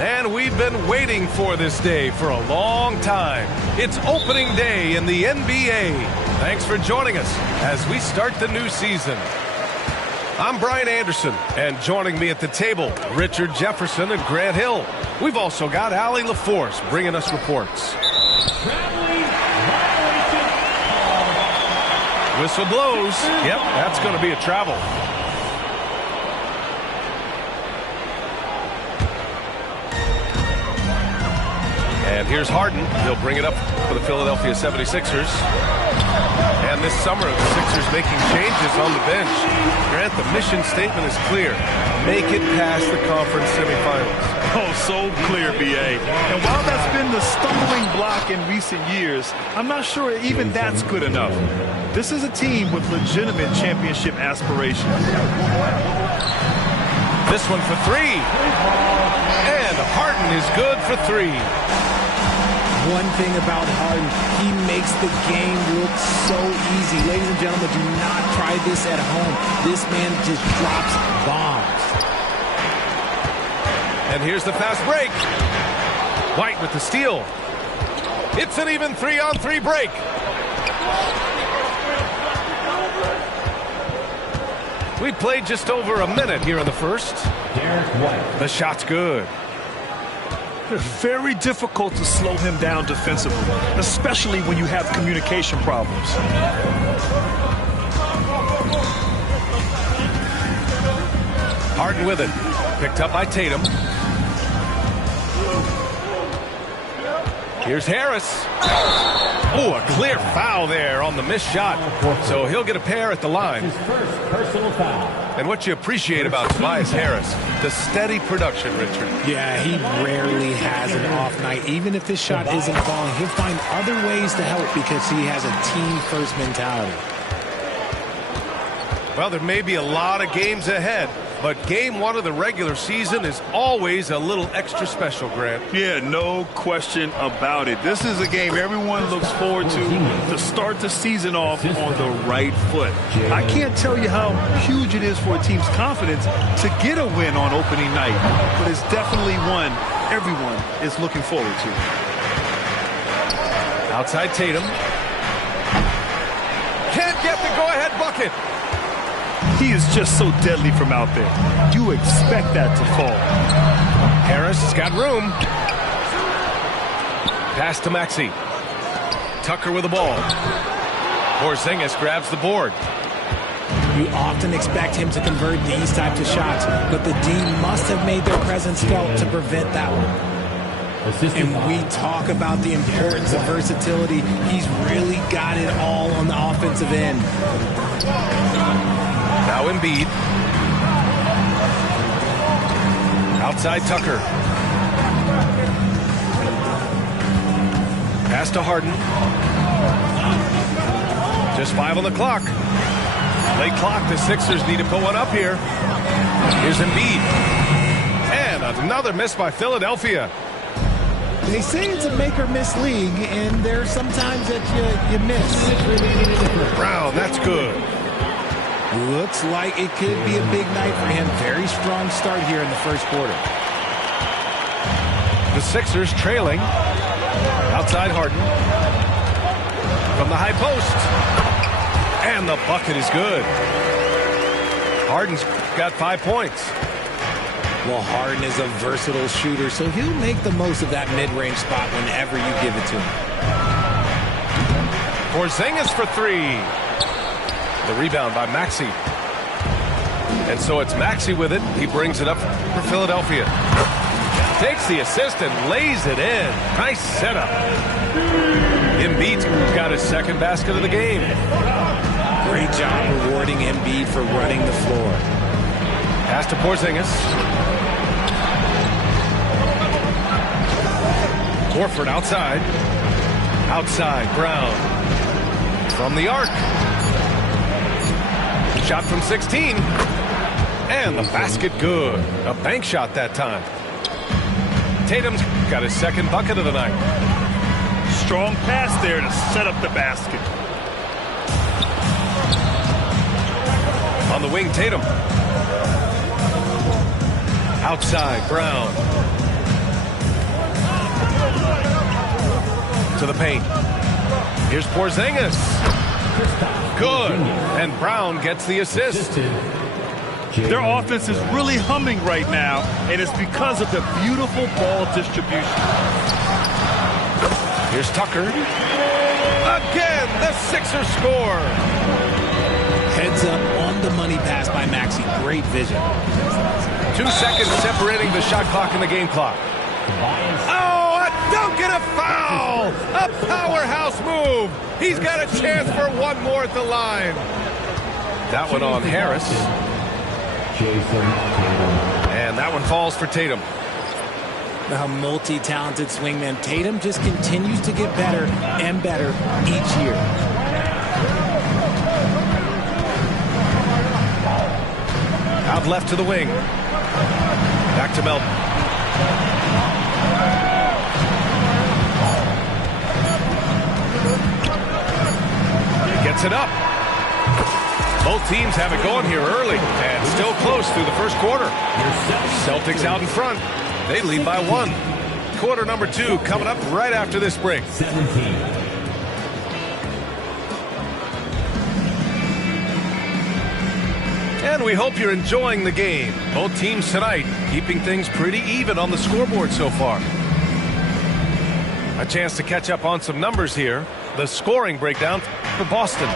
And we've been waiting for this day for a long time. It's opening day in the NBA. Thanks for joining us as we start the new season. I'm Brian Anderson, and joining me at the table, Richard Jefferson and Grant Hill. We've also got Allie LaForce bringing us reports. Whistle blows. Yep, that's going to be a travel. And here's Harden. He'll bring it up for the Philadelphia 76ers. And this summer, the Sixers making changes on the bench. Grant, the mission statement is clear. Make it past the conference semifinals. Oh, so clear, B.A. And while that's been the stumbling block in recent years, I'm not sure even that's good enough. This is a team with legitimate championship aspirations. This one for three. And Harden is good for three. One thing about Harden, he makes the game look so easy. Ladies and gentlemen, do not try this at home. This man just drops bombs. And here's the fast break. White with the steal. It's an even 3-on-3 break. We played just over a minute here in the first. The shot's good. Very difficult to slow him down defensively, especially when you have communication problems. Harden with it. Picked up by Tatum. Here's Harris. Oh, a clear foul there on the missed shot. So he'll get a pair at the line. His first personal foul. And what you appreciate about Tobias Harris, the steady production, Richard. Yeah, he rarely has an off night. Even if this shot isn't falling, he'll find other ways to help because he has a team-first mentality. Well, there may be a lot of games ahead, but game one of the regular season is always a little extra special, Grant. Yeah, no question about it. This is a game everyone looks forward to start the season off on the right foot. I can't tell you how huge it is for a team's confidence to get a win on opening night, but it's definitely one everyone is looking forward to. Outside Tatum. Can't get the go-ahead bucket. He is just so deadly from out there. You expect that to fall. Harris has got room. Pass to Maxey. Tucker with the ball. Porzingis grabs the board. You often expect him to convert these types of shots, but the D must have made their presence felt to prevent that one. And we talk about the importance of versatility. He's really got it all on the offensive end. Now Embiid. Outside Tucker. Pass to Harden. Just 5 on the clock. Late clock. The Sixers need to put one up here. Here's Embiid. And another miss by Philadelphia. They say it's a make-or-miss league, and there's sometimes that you miss. Brown, that's good. Looks like it could be a big night for him. Very strong start here in the first quarter. The Sixers trailing. Outside Harden. From the high post. And the bucket is good. Harden's got 5 points. Well, Harden is a versatile shooter, so he'll make the most of that mid-range spot whenever you give it to him. Porzingis for three. The rebound by Maxey. And so it's Maxey with it. He brings it up for Philadelphia. Takes the assist and lays it in. Nice setup. Embiid's got his second basket of the game. Great job rewarding Embiid for running the floor. Pass to Porzingis. Horford outside. Outside, Brown. From the arc. Shot from 16. And the basket good. A bank shot that time. Tatum's got his second bucket of the night. Strong pass there to set up the basket. On the wing, Tatum. Outside, Brown. To the paint. Here's Porzingis. Good. And Brown gets the assist. Their offense is really humming right now, and it's because of the beautiful ball distribution. Here's Tucker. Again, the Sixers score. Heads up on the money pass by Maxey. Great vision. 2 seconds separating the shot clock and the game clock. Oh, a dunk and a foul! A powerhouse move. He's got a chance for one more at the line. That one on Harris. And that one falls for Tatum. A multi-talented swingman. Tatum just continues to get better and better each year. Out left to the wing. Back to Melton. He gets it up. Both teams have it going here early and still close through the first quarter. Celtics out in front. They lead by 1. Quarter number 2 coming up right after this break. 17. And we hope you're enjoying the game. Both teams tonight keeping things pretty even on the scoreboard so far. A chance to catch up on some numbers here. The scoring breakdown for Boston.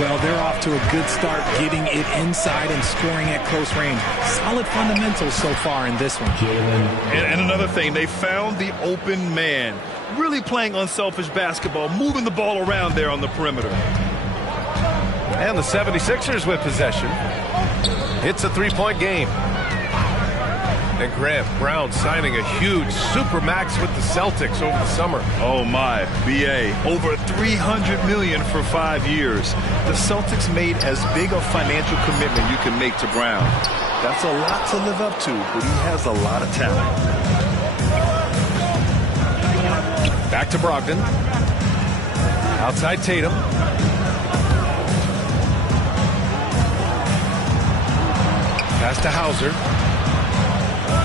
Well, they're off to a good start getting it inside and scoring at close range. Solid fundamentals so far in this one. And another thing, they found the open man. Really playing unselfish basketball, moving the ball around there on the perimeter. And the 76ers with possession. It's a three-point game. And Grant Brown signing a huge supermax with the Celtics over the summer. Oh my, BA, over $300 million for 5 years. The Celtics made as big a financial commitment you can make to Brown. That's a lot to live up to, but he has a lot of talent. Back to Brogdon. Outside Tatum. Pass to Hauser.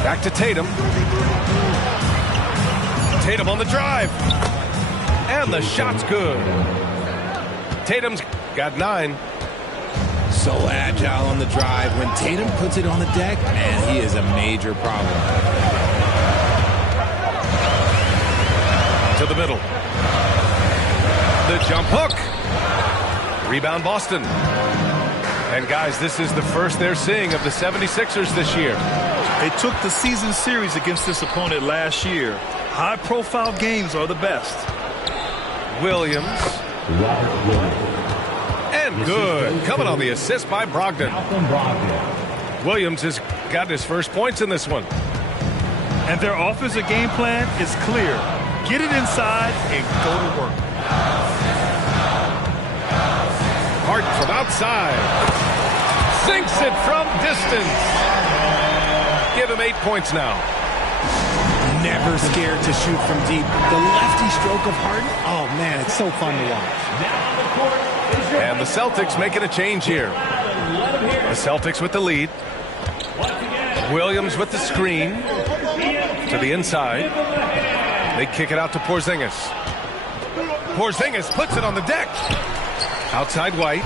Back to Tatum. Tatum on the drive. And the shot's good. Tatum's got 9. So agile on the drive. When Tatum puts it on the deck, man, he is a major problem. To the middle. The jump hook. Rebound Boston. And guys, this is the first they're seeing of the 76ers this year. They took the season series against this opponent last year. High-profile games are the best. Williams. And good. Coming on the assist by Brogdon. Williams has got his first points in this one. And their offensive game plan is clear. Get it inside and go to work. Hart from outside. Sinks it from distance. Give him 8 points now. Never scared to shoot from deep. The lefty stroke of Harden, oh man, it's so fun to watch. And the Celtics making a change here. The Celtics with the lead. Williams with the screen. To the inside. They kick it out to Porzingis. Porzingis puts it on the deck. Outside White.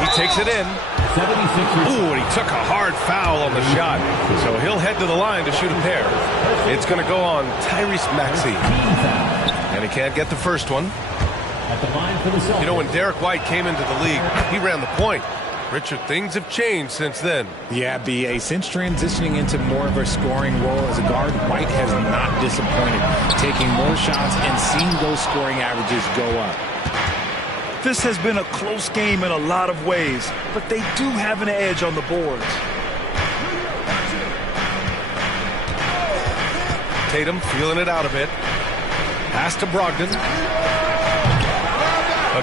He takes it in. Ooh, and he took a hard foul on the shot. So he'll head to the line to shoot a pair. It's going to go on Tyrese Maxey. And he can't get the first one. You know, when Derek White came into the league, he ran the point. Richard, things have changed since then. Yeah, B.A. Since transitioning into more of a scoring role as a guard, White has not disappointed, taking more shots and seeing those scoring averages go up. This has been a close game in a lot of ways, but they do have an edge on the boards. Tatum feeling it out a bit. Pass to Brogdon.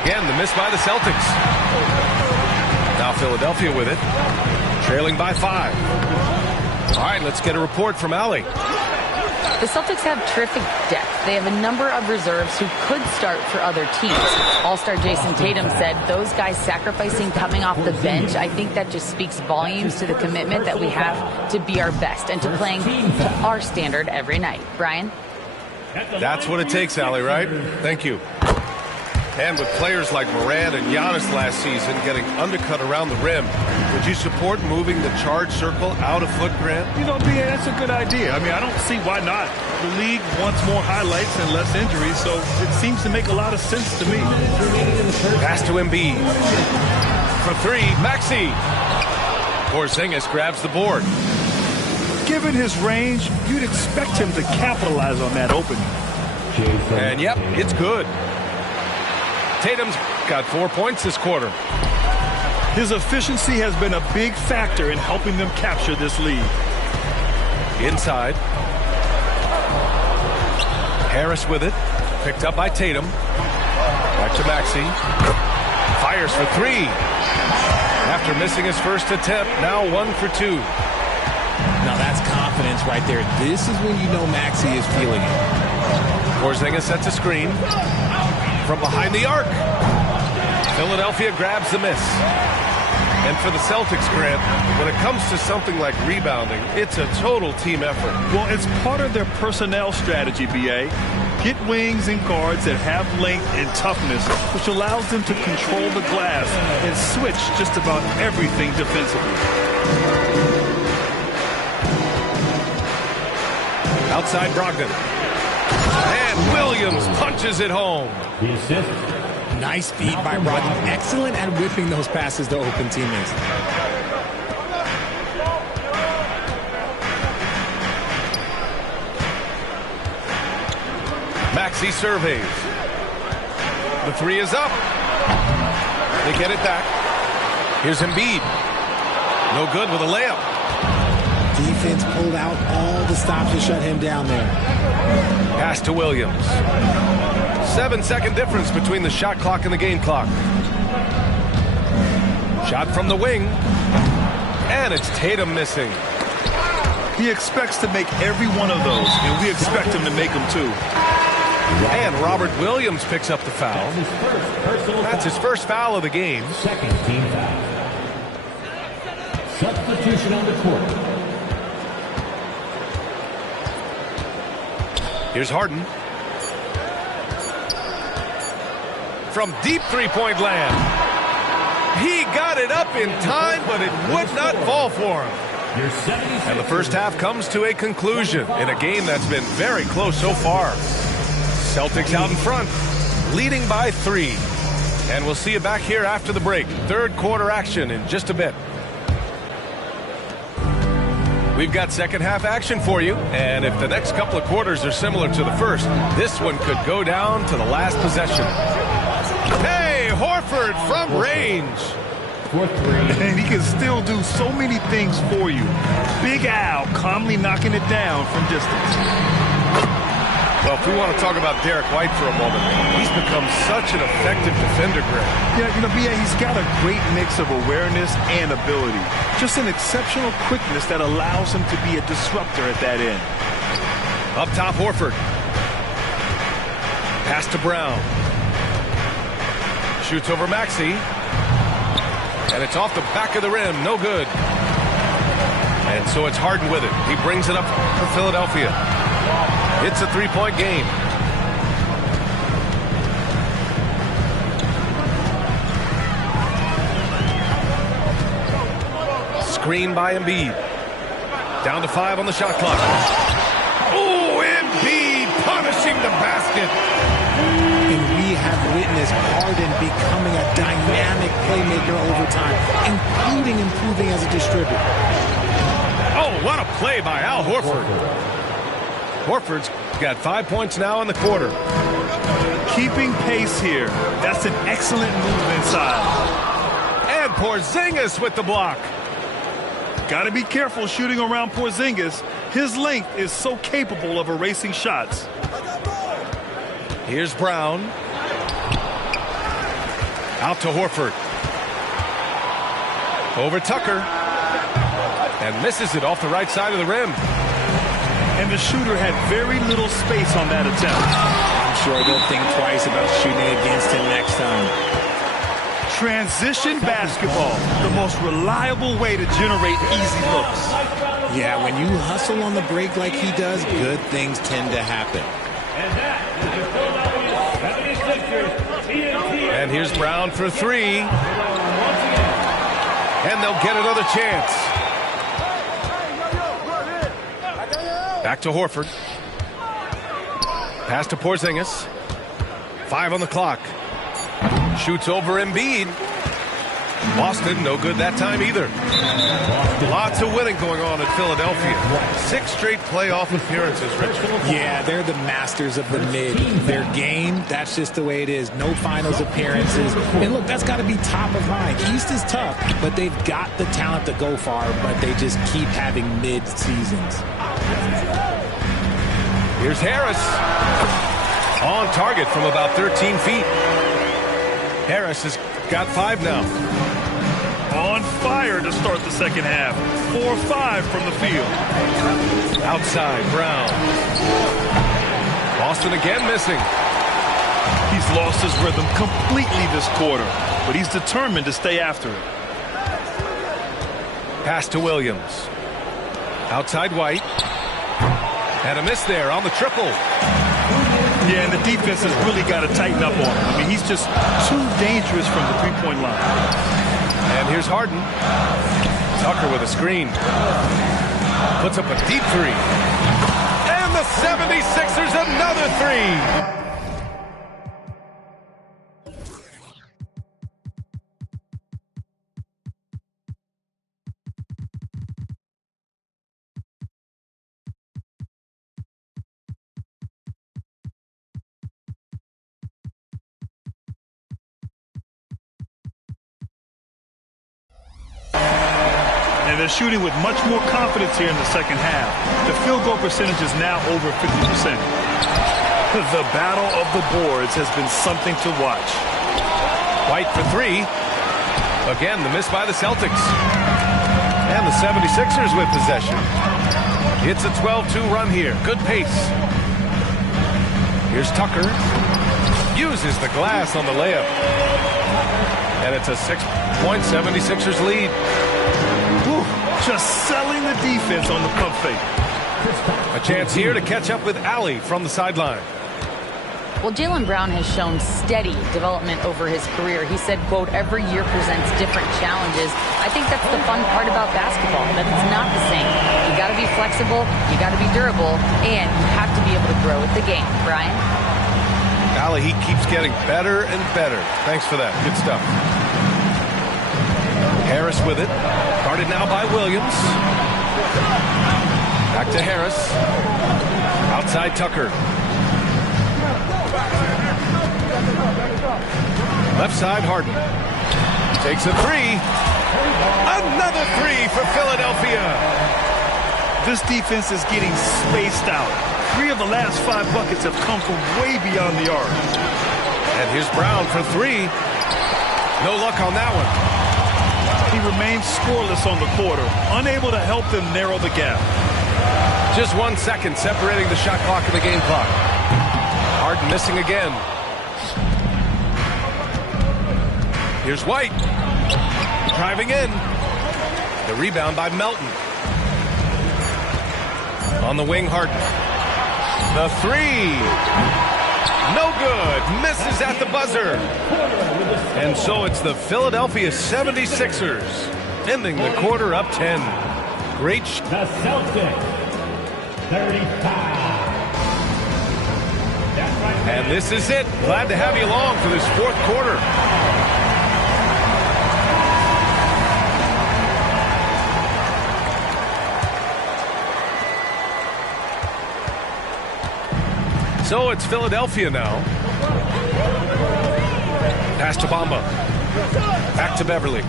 Again, the miss by the Celtics. Now Philadelphia with it. Trailing by 5. All right, let's get a report from Allie. The Celtics have terrific depth. They have a number of reserves who could start for other teams. All-star Jason Tatum said those guys sacrificing coming off the bench, I think that just speaks volumes to the commitment that we have to be our best and to playing to our standard every night. Brian? That's what it takes, Allie, right? Thank you. And with players like Morant and Giannis last season getting undercut around the rim, would you support moving the charge circle out a foot, Grant? You know, BA, that's a good idea. I mean, I don't see why not. The league wants more highlights and less injuries, so it seems to make a lot of sense to me. Pass to Embiid. For three, Maxey. Porzingis grabs the board. Given his range, you'd expect him to capitalize on that opening. And yep, it's good. Tatum's got 4 points this quarter. His efficiency has been a big factor in helping them capture this lead. Inside. Harris with it. Picked up by Tatum. Back to Maxey. Fires for three. After missing his first attempt, now 1 for 2. Now that's confidence right there. This is when you know Maxey is feeling it. Porzingis sets a screen. From behind the arc. Philadelphia grabs the miss. And for the Celtics, Grant, when it comes to something like rebounding, it's a total team effort. Well, it's part of their personnel strategy, BA. Get wings and guards that have length and toughness, which allows them to control the glass and switch just about everything defensively. Outside Brogdon. And Williams punches it home. Nice feed by Brogdon. Excellent at whipping those passes to open teammates. Maxey surveys. The three is up. They get it back. Here's Embiid. No good with a layup. Defense pulled out all the stops to shut him down there. Pass to Williams. 7-second difference between the shot clock and the game clock. Shot from the wing. And it's Tatum missing. He expects to make every one of those, and we expect him to make them too. And Robert Williams picks up the foul. That's his first foul of the game. Second team foul. Substitution on the court. Here's Harden. From deep three-point land. He got it up in time, but it would not fall for him. And the first half comes to a conclusion in a game that's been very close so far. Celtics out in front, leading by 3. And we'll see you back here after the break. Third quarter action in just a bit. We've got second half action for you, and if the next couple of quarters are similar to the first, this one could go down to the last possession. Hey, Horford from range. And he can still do so many things for you. Big Al calmly knocking it down from distance. Well, if we want to talk about Derek White for a moment, he's become such an effective defender, Greg. Yeah, you know, BA, he's got a great mix of awareness and ability. Just an exceptional quickness that allows him to be a disruptor at that end. Up top, Horford. Pass to Brown. Shoots over Maxey. And it's off the back of the rim. No good. And so it's Harden with it. He brings it up for Philadelphia. It's a three-point game. Screen by Embiid. Down to 5 on the shot clock. Oh, Embiid punishing the basket. And we have witnessed Harden becoming a dynamic playmaker over time, including improving as a distributor. Oh, what a play by Al Horford. Horford's got 5 points now in the quarter. Keeping pace here. That's an excellent move inside. And Porzingis with the block. Got to be careful shooting around Porzingis. His length is so capable of erasing shots. Here's Brown. Out to Horford. Over Tucker. And misses it off the right side of the rim. And the shooter had very little space on that attempt. I'm sure they'll think twice about shooting against him next time. Transition basketball, the most reliable way to generate easy looks. Yeah, when you hustle on the break like he does, good things tend to happen. And here's Brown for three. And they'll get another chance. Back to Horford. Pass to Porzingis. 5 on the clock. Shoots over Embiid. Boston, no good that time either. Lots of winning going on in Philadelphia. 6 straight playoff appearances, Richard. Yeah, they're the masters of the mid. Their game, that's just the way it is. No finals appearances. And look, that's got to be top of mind. East is tough, but they've got the talent to go far, but they just keep having mid seasons. Here's Harris. On target from about 13 feet. Harris has got 5 now. On fire to start the second half. 4-5 from the field. Outside, Brown. Boston again missing. He's lost his rhythm completely this quarter, but he's determined to stay after it. Pass to Williams. Outside White. And a miss there on the triple. Yeah, and the defense has really got to tighten up on him. I mean, he's just too dangerous from the three-point line. And here's Harden. Tucker with a screen. Puts up a deep three. And the 76ers another three. And they're shooting with much more confidence here in the second half. The field goal percentage is now over 50%. The battle of the boards has been something to watch. White for 3. Again, the miss by the Celtics. And the 76ers with possession. It's a 12-2 run here. Good pace. Here's Tucker. Uses the glass on the layup. And it's a 6-point 76ers lead. Whew, just selling the defense on the pump fake. A chance here to catch up with Allie from the sideline. Well, Jaylen Brown has shown steady development over his career. He said, quote, every year presents different challenges. I think that's the fun part about basketball, that it's not the same. You got to be flexible, you got to be durable, and you have to be able to grow with the game. Brian? Allie, he keeps getting better and better. Thanks for that. Good stuff. Harris with it. Guarded now by Williams. Back to Harris. Outside Tucker. Left side Harden. Takes a 3. Another 3 for Philadelphia. This defense is getting spaced out. 3 of the last 5 buckets have come from way beyond the arc. And here's Brown for 3. No luck on that one. He remains scoreless on the quarter, unable to help them narrow the gap. Just 1 second separating the shot clock and the game clock. Harden missing again. Here's White. Driving in. The rebound by Melton. On the wing, Harden. The 3. No good. Misses at the buzzer. And so it's the Philadelphia 76ers ending the quarter up 10. Great. The Celtics, 35. And this is it. Glad to have you along for this 4th quarter. So it's Philadelphia now. Pass to Bamba. Back to Beverly.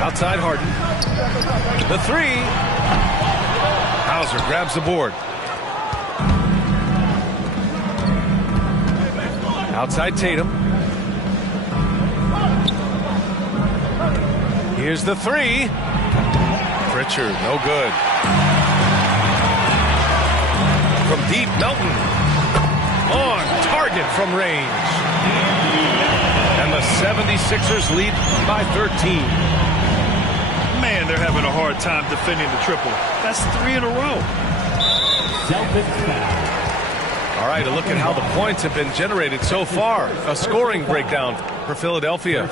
Outside Harden. The 3. Hauser grabs the board. Outside Tatum. Here's the 3. Pritchard, no good. From deep, Melton. On target from range. And the 76ers lead by 13. Man, they're having a hard time defending the triple. That's 3 in a row. All right, a look at how the points have been generated so far. A scoring breakdown for Philadelphia.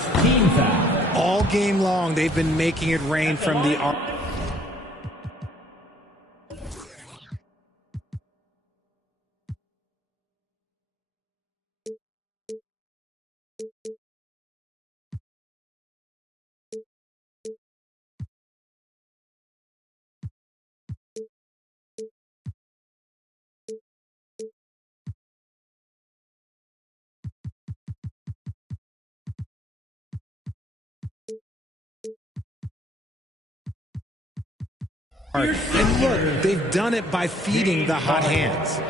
All game long, they've been making it rain from the arc. And look, they've done it by feeding the hot hands.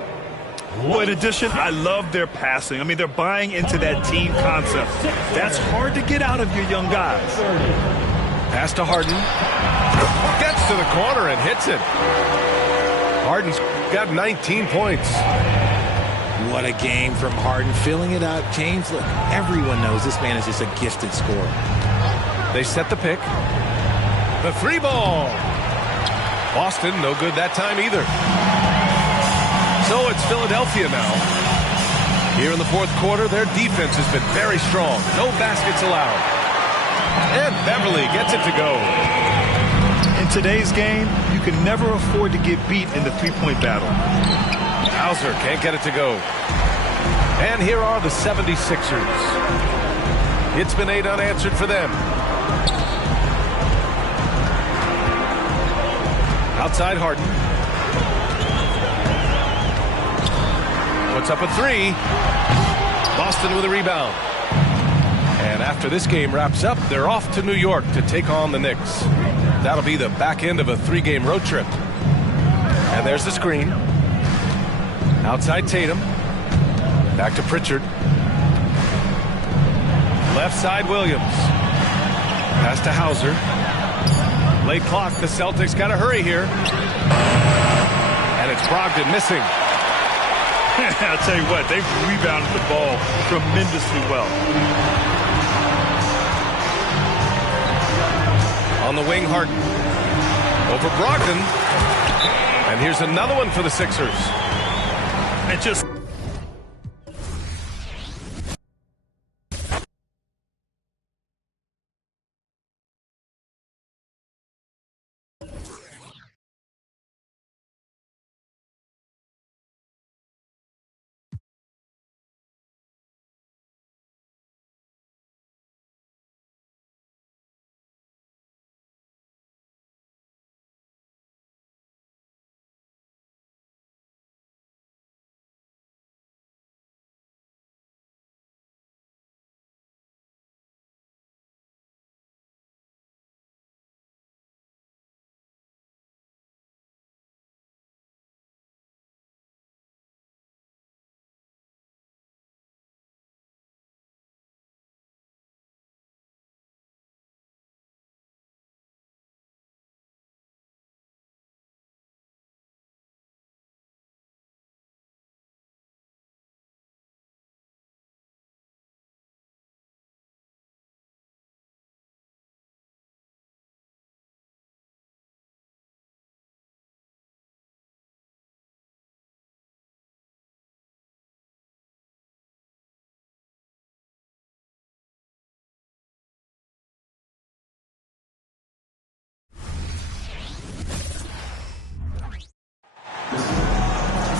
Well, in addition, I love their passing. I mean, they're buying into that team concept. That's hard to get out of your young guys. Pass to Harden. Gets to the corner and hits it. Harden's got 19 points. What a game from Harden, filling it up. James, look, everyone knows this man is just a gifted scorer. They set the pick. The 3 ball. Boston, no good that time either. So it's Philadelphia now. Here in the fourth quarter, their defense has been very strong. No baskets allowed. And Beverly gets it to go. In today's game, you can never afford to get beat in the three-point battle. Hauser can't get it to go. And here are the 76ers. It's been 8 unanswered for them. Outside Harden. Puts up a 3. Boston with a rebound. And after this game wraps up, they're off to New York to take on the Knicks. That'll be the back end of a 3-game road trip. And there's the screen. Outside Tatum. Back to Pritchard. Left side Williams. Pass to Hauser. Late clock. The Celtics got to hurry here. And it's Brogdon missing. I'll tell you what, they've rebounded the ball tremendously well. On the wing, Harden. Over Brogdon. And here's another one for the Sixers. And just...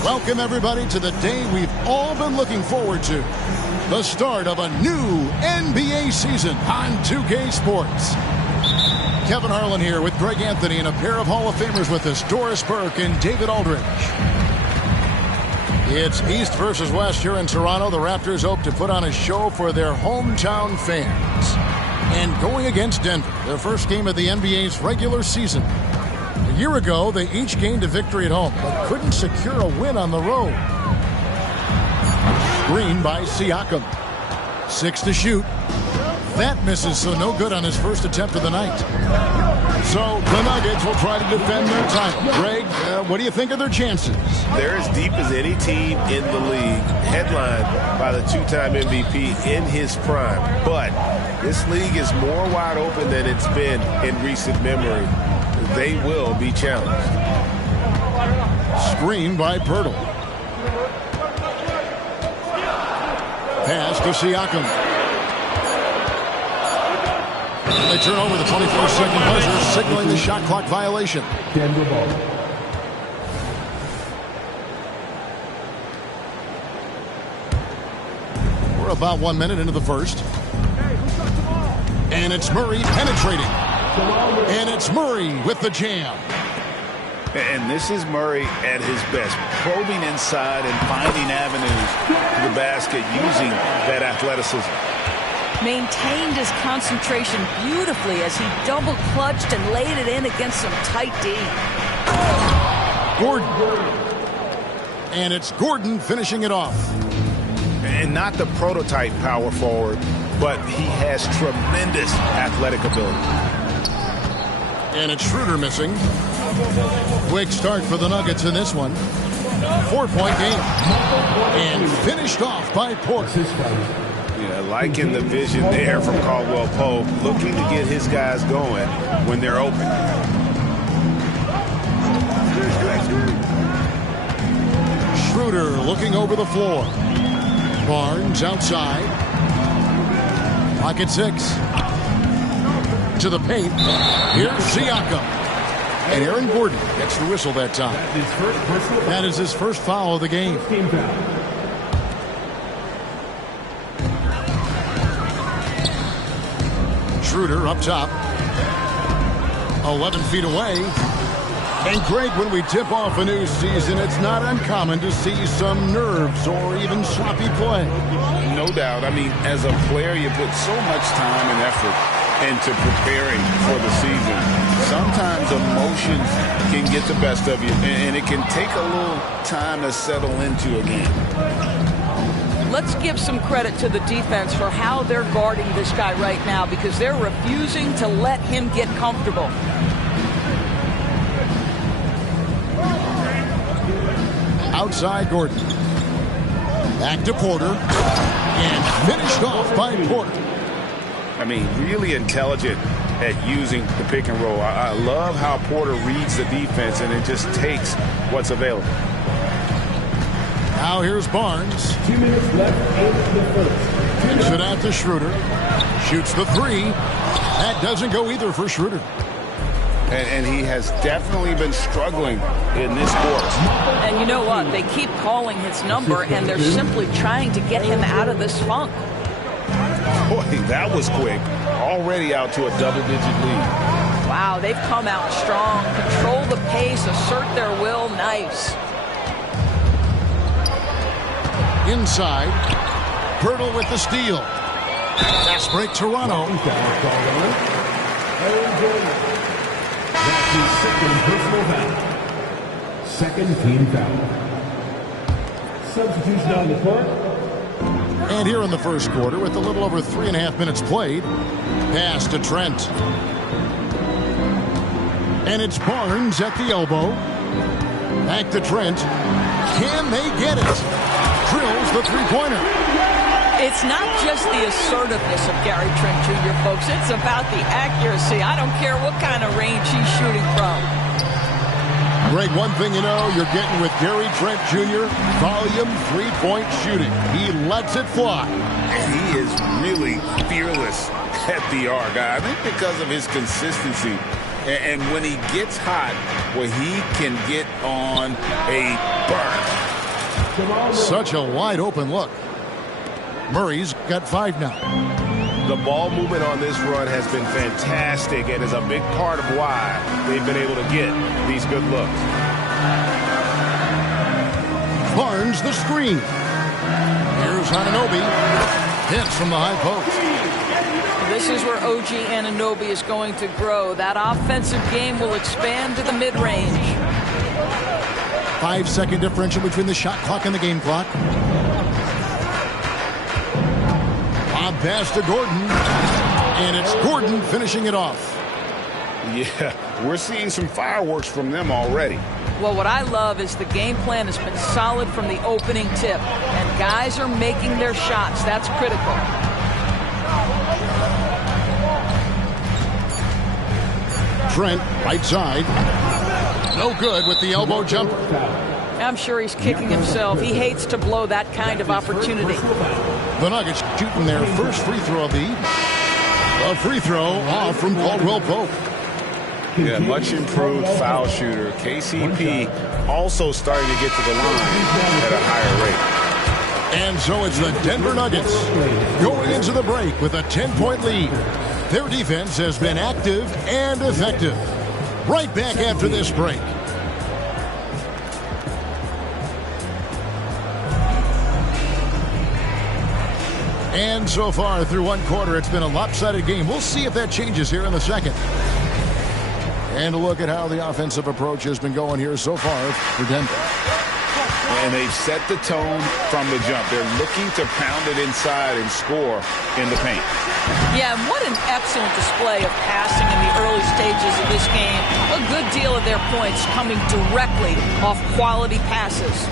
Welcome, everybody, to the day we've all been looking forward to. The start of a new NBA season on 2K Sports. Kevin Harlan here with Greg Anthony and a pair of Hall of Famers with us, Doris Burke and David Aldridge. It's East versus West here in Toronto. The Raptors hope to put on a show for their hometown fans. And going against Denver, their first game of the NBA's regular season. A year ago, they each gained a victory at home, but couldn't secure a win on the road. Screen by Siakam. 6 to shoot. That misses, so no good on his first attempt of the night. So the Nuggets will try to defend their title. Greg, what do you think of their chances? They're as deep as any team in the league, headlined by the two-time MVP in his prime. But this league is more wide open than it's been in recent memory. They will be challenged. Screen by Pirtle. Pass to Siakam. They turn over the 24-second buzzer, signaling the shot clock violation. Denver ball. We're about 1 minute into the first. And it's Murray penetrating. And it's Murray with the jam. And this is Murray at his best, probing inside and finding avenues to the basket using that athleticism. Maintained his concentration beautifully as he double clutched and laid it in against some tight D. Gordon. And it's Gordon finishing it off. And not the prototype power forward, but he has tremendous athletic ability. And it's Schroeder missing. Quick start for the Nuggets in this one. 4-point game. And finished off by Porter. Yeah, liking the vision there from Caldwell Pope, looking to get his guys going when they're open. Schroeder looking over the floor. Barnes outside. Pocket 6. To the paint. Here's Siakam. And Aaron Gordon gets the whistle that time. That is his first foul of the game. Schroeder up top. 11 feet away. And Greg, when we tip off a new season, it's not uncommon to see some nerves or even sloppy play. No doubt. I mean, as a player, you put so much time and effort into preparing for the season. Sometimes emotions can get the best of you, and it can take a little time to settle into a game. Let's give some credit to the defense for how they're guarding this guy right now, because they're refusing to let him get comfortable. Outside Gordon. Back to Porter. And finished off by Porter. I mean, really intelligent at using the pick and roll. I love how Porter reads the defense and it just takes what's available. Now here's Barnes. 2 minutes left in the first. Kicks it out to Schroeder. Shoots the 3. That doesn't go either for Schroeder. And he has definitely been struggling in this quarter. And you know what? They keep calling his number, and they're simply trying to get him out of this funk. Boy, that was quick. Already out to a double-digit lead. Wow, they've come out strong. Control the pace, assert their will. Nice. Inside. Pirtle with the steal. Fast break Toronto. That's his second personal foul. Second team foul. Substitution on the court. And here in the first quarter, with a little over 3.5 minutes played, pass to Trent. And it's Barnes at the elbow. Back to Trent. Can they get it? Drills the three-pointer. It's not just the assertiveness of Gary Trent Jr., folks. It's about the accuracy. I don't care what kind of range he's shooting from. Greg, one thing you know, you're getting with Gary Trent Jr., volume three-point shooting. He lets it fly. He is really fearless at the arc. I think because of his consistency. And when he gets hot, well, he can get on a burn. Such a wide-open look. Murray's got 5 now. The ball movement on this run has been fantastic and is a big part of why they've been able to get these good looks. Barnes the screen. Here's Anunoby. Hits from the high post. This is where OG Anunoby is going to grow. That offensive game will expand to the mid-range. 5-second differential between the shot clock and the game clock. Bob pass to Gordon. And it's Gordon finishing it off. Yeah, we're seeing some fireworks from them already. Well, what I love is the game plan has been solid from the opening tip, and guys are making their shots. That's critical. Trent, right side. No good with the elbow jumper. I'm sure he's kicking himself. He hates to blow that kind of opportunity. The Nuggets shooting their first free throw of the evening. A free throw off from Caldwell Pope. Yeah, much improved foul shooter. KCP also starting to get to the line at a higher rate. And so it's the Denver Nuggets going into the break with a 10-point lead. Their defense has been active and effective. Right back after this break. And so far through one quarter, it's been a lopsided game. We'll see if that changes here in the second. And a look at how the offensive approach has been going here so far for Denver. And they've set the tone from the jump. They're looking to pound it inside and score in the paint. Yeah, and what an excellent display of passing in the early stages of this game. A good deal of their points coming directly off quality passes.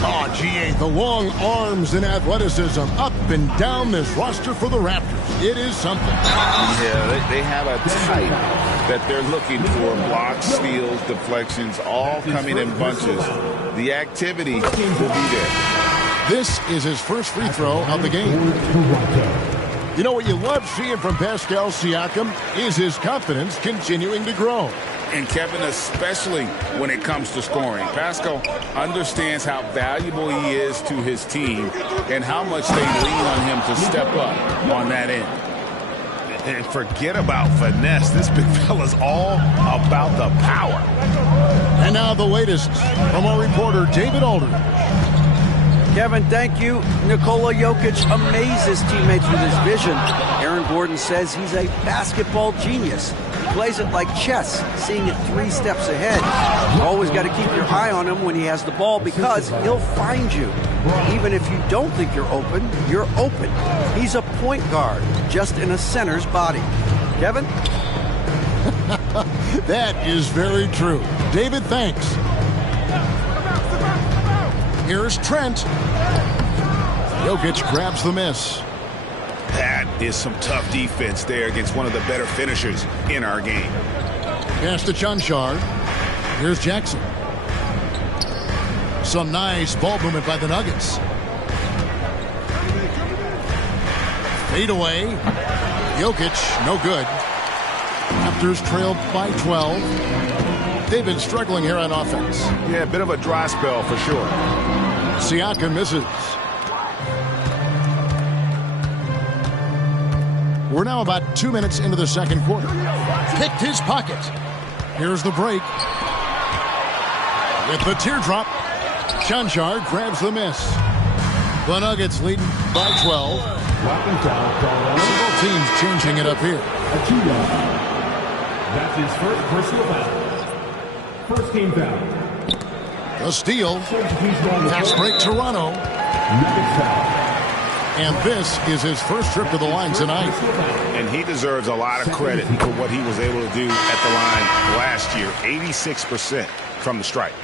Oh, GA, the long arms and athleticism up and down this roster for the Raptors. It is something. Yeah, they have a type that they're looking for. Blocks, steals, deflections, all coming in bunches. The activity will be there. This is his first free throw of the game. You know what you love seeing from Pascal Siakam is his confidence continuing to grow. And Kevin, especially when it comes to scoring. Pascal understands how valuable he is to his team and how much they lean on him to step up on that end. And forget about finesse. This big fella's all about the power. And now the latest from our reporter, David Aldridge. Kevin, thank you. Nikola Jokic amazes teammates with his vision. Aaron Gordon says he's a basketball genius. He plays it like chess, seeing it 3 steps ahead. You always got to keep your eye on him when he has the ball because he'll find you. Even if you don't think you're open, you're open. He's a point guard, just in a center's body. Kevin? That is very true. David, thanks. Here's Trent. Jokic grabs the miss. That is some tough defense there against one of the better finishers in our game. Pass to Chanchar. Here's Jackson. Some nice ball movement by the Nuggets. Fade away. Jokic, no good. Raptors trailed by 12. They've been struggling here on offense. Yeah, a bit of a dry spell for sure. Siakam misses. We're now about 2 minutes into the second quarter. Picked his pocket. Here's the break. With the teardrop, Chanchar grabs the miss. The Nuggets leading by 12. Both teams changing it up here. That's his first personal foul. First team foul. The steal. Fast break Toronto. And this is his first trip to the line tonight. And he deserves a lot of credit for what he was able to do at the line last year. 86% from the stripe.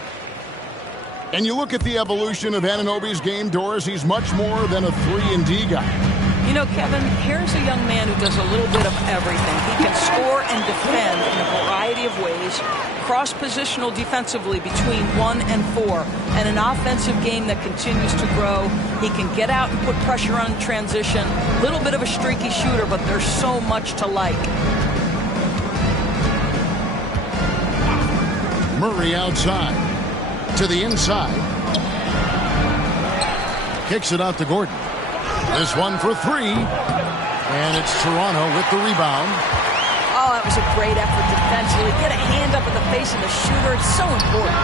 And you look at the evolution of Anunoby's game, Doris, he's much more than a 3-and-D guy. You know, Kevin, here's a young man who does a little bit of everything. He can score and defend in a variety of ways, cross-positional defensively between 1 and 4, and an offensive game that continues to grow. He can get out and put pressure on transition. A little bit of a streaky shooter, but there's so much to like. Murray outside. To the inside. Kicks it out to Gordon. This one for 3. And it's Toronto with the rebound. Oh, that was a great effort defensively. Get a hand up in the face of the shooter. It's so important.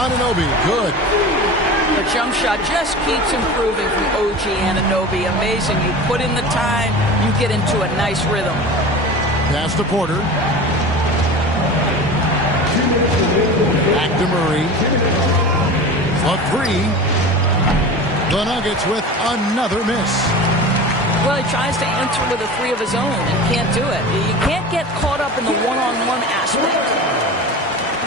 Anunoby, good. The jump shot just keeps improving from OG Anunoby. Amazing. You put in the time, you get into a nice rhythm. Pass to Porter. Back to Murray. A 3. The Nuggets with another miss. Well, he tries to answer with a three of his own and can't do it. You can't get caught up in the one-on-one aspect.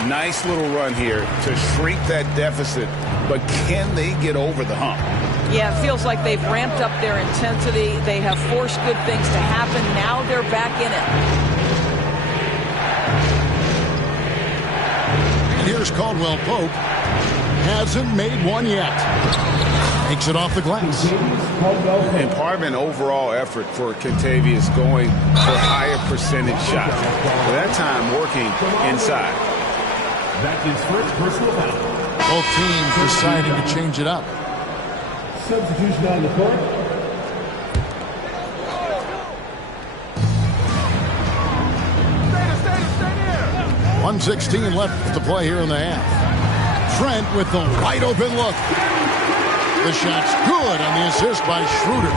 Nice little run here to shrink that deficit, but can they get over the hump? Yeah, it feels like they've ramped up their intensity. They have forced good things to happen. Now they're back in it. And here's Caldwell Pope. Hasn't made one yet. Makes it off the glass. And part of an overall effort for Kentavious going for higher percentage shots. But that time working inside. That's his first personal foul. Both teams deciding to change it up. Substitution on the court. Stay 1:16 left to play here in the half. Trent with the wide open look. The shot's good on the assist by Schroeder.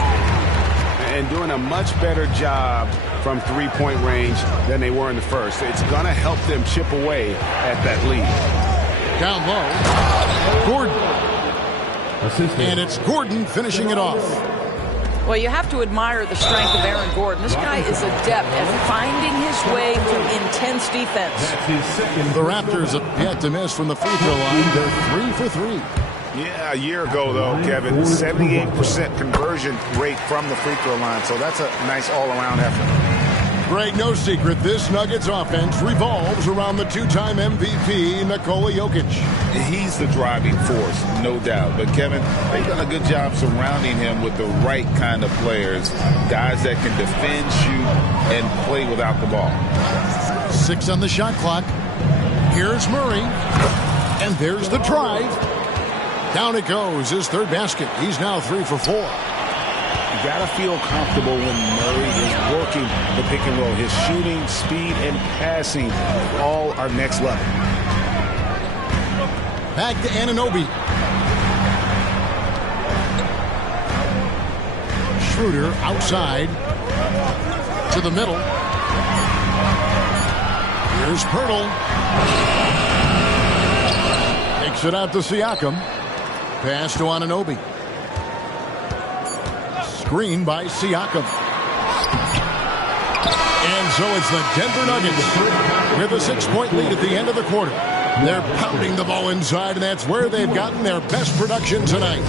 And doing a much better job from three-point range than they were in the first. It's going to help them chip away at that lead. Down low. Gordon. And it's Gordon finishing it off. Well, you have to admire the strength of Aaron Gordon. This guy is adept at finding his way through intense defense. The Raptors have yet to miss from the free throw line. They're 3 for 3. Yeah, a year ago, though, Kevin, 78% conversion rate from the free throw line. So that's a nice all-around effort. Greg, no secret, this Nuggets offense revolves around the two-time MVP, Nikola Jokic. He's the driving force, no doubt. But, Kevin, they've done a good job surrounding him with the right kind of players, guys that can defend, shoot, and play without the ball. 6 on the shot clock. Here's Murray. And there's the drive. Down it goes, his third basket. He's now 3 for 4. You got to feel comfortable when Murray is working the pick and roll. His shooting, speed, and passing all are next level. Back to Anunoby. Schroeder outside to the middle. Here's Pirtle. Takes it out to Siakam. Pass to Anunoby. Screen by Siakam. And so it's the Denver Nuggets with a 6-point lead at the end of the quarter. They're pounding the ball inside, and that's where they've gotten their best production tonight.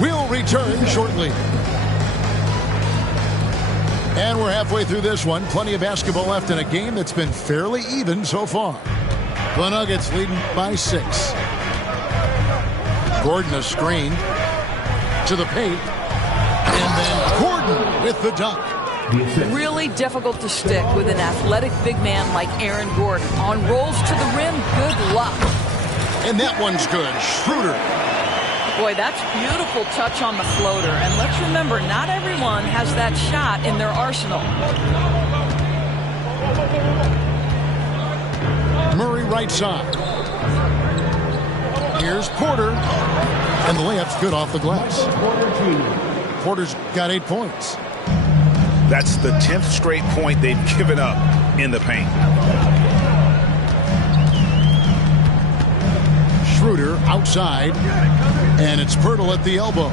We'll return shortly. And we're halfway through this one. Plenty of basketball left in a game that's been fairly even so far. The Nuggets leading by 6. Gordon a screen to the paint. And then Gordon with the dunk. Really difficult to stick with an athletic big man like Aaron Gordon. On rolls to the rim, good luck. And that one's good. Schroeder. Boy, that's beautiful touch on the floater. And let's remember, not everyone has that shot in their arsenal. Murray right side. Here's Porter. And the layup's good off the glass. Porter's got 8 points. That's the 10th straight point they've given up in the paint. Schroeder outside. And it's Pirtle at the elbow.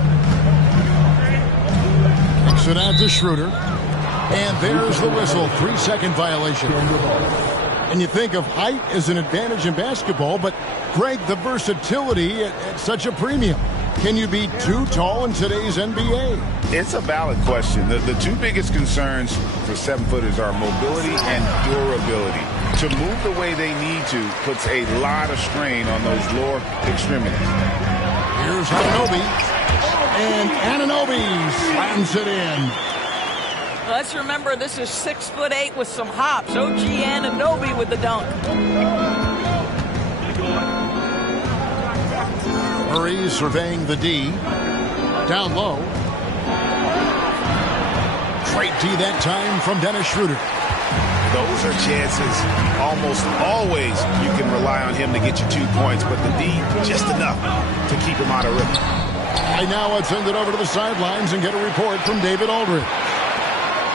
Kicks it out to Schroeder. And there's the whistle. 3-second violation. And you think of height as an advantage in basketball, but Greg, the versatility at such a premium. Can you be too tall in today's NBA? It's a valid question. The two biggest concerns for 7-footers are mobility and durability. To move the way they need to puts a lot of strain on those lower extremities. Here's Anunoby. And Anunoby slams it in. Let's remember, this is 6'8" with some hops. OG Anunoby with the dunk. Murray surveying the D. Down low. Great D that time from Dennis Schroeder. Those are chances almost always you can rely on him to get you 2 points, but the D just enough to keep him out of rhythm. Right now, let's send it over to the sidelines and get a report from David Aldridge.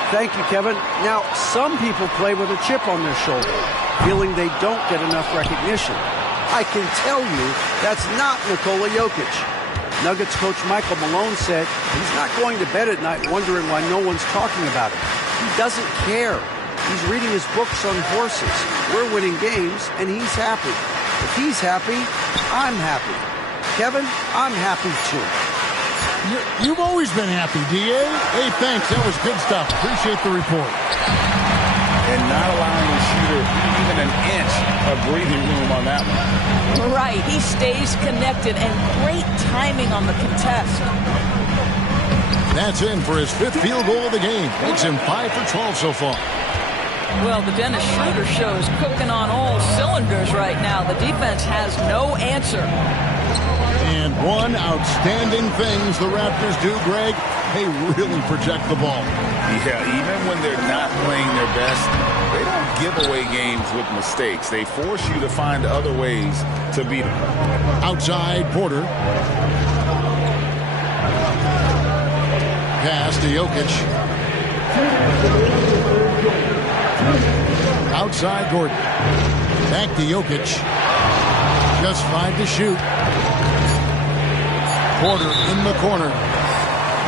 Thank you, Kevin. Now, some people play with a chip on their shoulder, feeling they don't get enough recognition. I can tell you that's not Nikola Jokic. Nuggets coach Michael Malone said he's not going to bed at night wondering why no one's talking about him. He doesn't care. He's reading his books on horses. We're winning games, and he's happy. If he's happy, I'm happy. Kevin, I'm happy too. You've always been happy, D.A. Hey, thanks. That was good stuff. Appreciate the report. And not allowing the shooter even an inch of breathing room on that one. Right. He stays connected, and great timing on the contest. That's in for his 5th field goal of the game. Makes him 5 for 12 so far. Well, the Dennis Schroeder show is cooking on all cylinders right now. The defense has no answer. And one outstanding things the Raptors do, Greg, they really protect the ball. Yeah, even when they're not playing their best, they don't give away games with mistakes. They force you to find other ways to beat them. Outside, Porter. Pass to Jokic. Outside, Gordon. Back to Jokic. Just 5 to shoot. Porter in the corner.